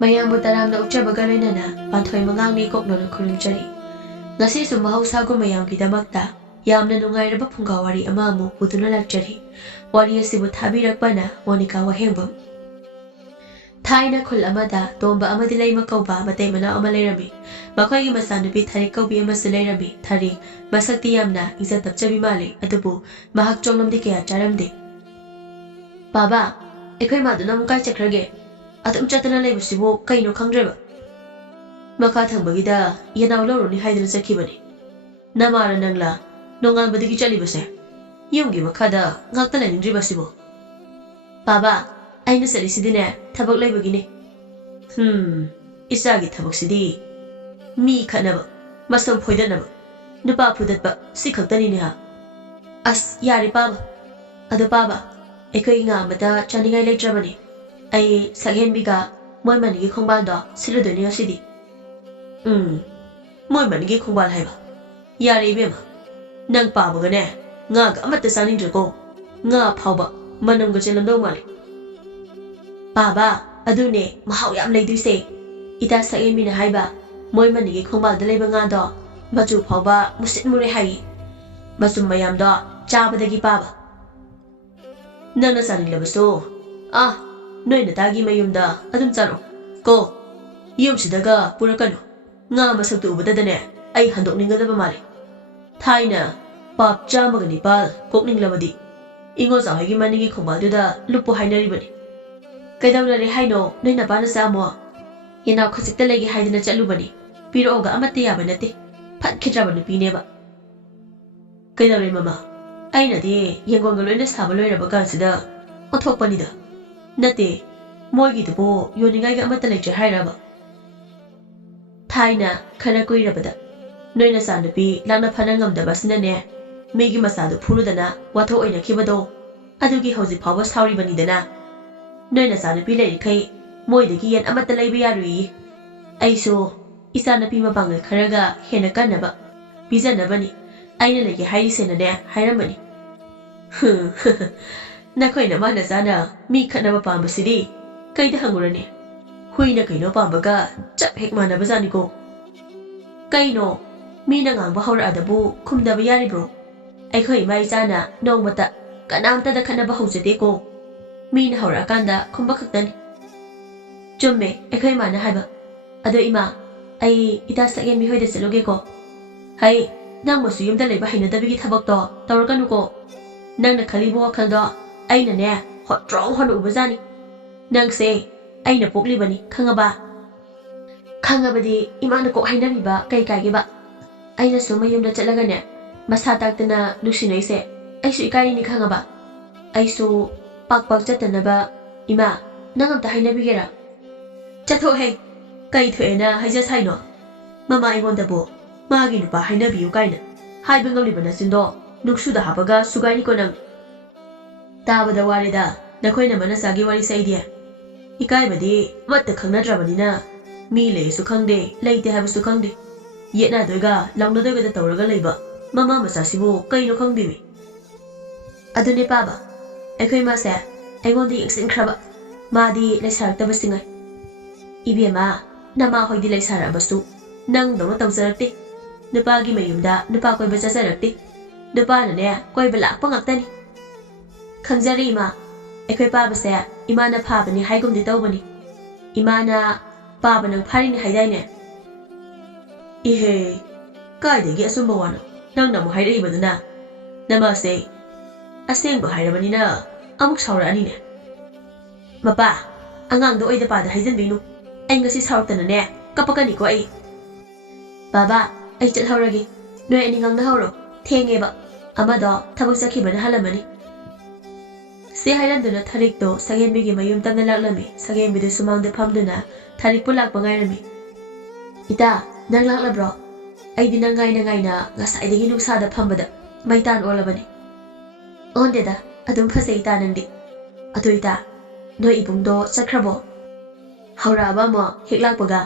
mayambu taramna ukjabaga loinana panthoi mangangni koknona khurumjari ngasi su mahausagu mayamgidamakta yamna nungairaba phungawari ama amu puduna lakjari wari asibu thabirakpana Monica Wahengbam Thaina khul amada tomba amadi leima kauba matai mana ama leirami makhoi masanubi Tharik kaubi amasu leirami Tharik masakti yamna izat tapchabi male adubu mahak chongnamdi kaya charamde Baba ekhoi maduna mukai chakrage atum chatana leibusibu kaino khangreba Maka thambagida yanaw loroni haidana chakhibani namara nangla nonganbadigi chalibase yumgi makhada ngakta lenindribasibu Baba aina salisidine thabak leibagine isagi thabaksidi mi khanaba masam phoidanaba nupa phudatba si khaktani ne ha as yari baba adu baba ekai nga mata chaningai leitrabani ai saghenbiga moi manigi khongbando siludoni asidi moi manigi khongbal haiba yari bema nang pabagane nga ga amata sanindrego nga phawba manamga chelamdo mali Baba adune mahau yam leiduise ita saghenbina haiba moi manigi khongbal da leiba nga do maju phawba musit mure hai masum mayam do chabadagi baba nana sanilabso noi na tagi mayumda adum charo ko yumsidaga purakano nga masaktu ubadadane ai handokningadaba mali thaina pap chamaga nipal kokninglabadi ingo zawhagi manigi khongbal lupu hainaribani kaidawlare haino noi na bana samo yana khosikta legi haidana chalubani piroga amate yaba nate phat khitraba nupineba kaidawre mama aina de yengonga loina saba loiraba kansida othokpanida nate moigi dubo yoningai ga amata lecture hairaba thaina khana koirabada noina sandupi lana phana ngamdaba sinane megi masadu phuludana watho oina khibado adugi hoji phawa sauri banidana noina sandupi leirikai moidagi yen amata leiba yarui aiso isanapi mabangal kharaga hena kanaba bijanabani aina legi haisenane hairamani Nakoina mana sana mi khanaba pambasidi kaida hangurane huina kaino pambaga chap hek mana bazani ko kaino mi na ngangba hawra adabu khumdaba yari bro aikhoi mai chana nongmata kanamta da khanaba hawjade ko mi na hawra kanda khumba khaktani chumme aikhoi mana haiba ado ima ai ita saghen mi hoide seloge ko hai nang masu yumda leiba hainadabigi thabak to tawrakanu ko nangna khalibo wakhaldo aina ne hotrong hon ubazani nangse aina poklibani khangabadi imana ko hainariba kai ba aina so mayumda chalaga ne masa taktana nushinaise aisu ikari ni khangaba aisu pak chatana ba ima nangam ta hainabigera chatho he kai thoena haija saino mama igonda bo magi nupa hainabiyu kaina haibangawlibana sindo nuksuda habaga sugaini ko nang Tabada warida nakoina manasagi wari saidia ikaibadi matta khangnadrabanina mi leisu khangde leite habusu khangde yena doiga langna doiga da tawraga leiba mama masasibu kaino khangdimi adune baba ekoi ma se aigondi exin khraba madi leisarakta basingai ibema nama hoidi leisara basu nang dawna tawsarakte nupagi mayumda nupa koi bacha sarakte nupa na ne koi balak pangaktani Khangjari ima ekhoi paba se imana phabani haigumdi tawbani imana paba nang pharini haidaine ihe kaidagi asumba wana nang namu hairei baduna namase asengba hairabanina amuk saurani ne mapa angang do oida pada haijanbinu ai ngasi saurtana ne kapakani ko ai baba ai chal hauragi noi ani ngang na hauro thengeba amado thabuk sakhibana halamani Se hairanduna Tharikto saghenbigi mayum tamna laklami saghenbidu sumangda phamduna Tharik pu lakpa ngairami ita nang laklabro aidi nang ngaina ngasaidagi nuksada phambada maitan olabani ondeda adum phase ita nangdi atu ita noi ibungdo chakrabo haura ba mo heklakpaga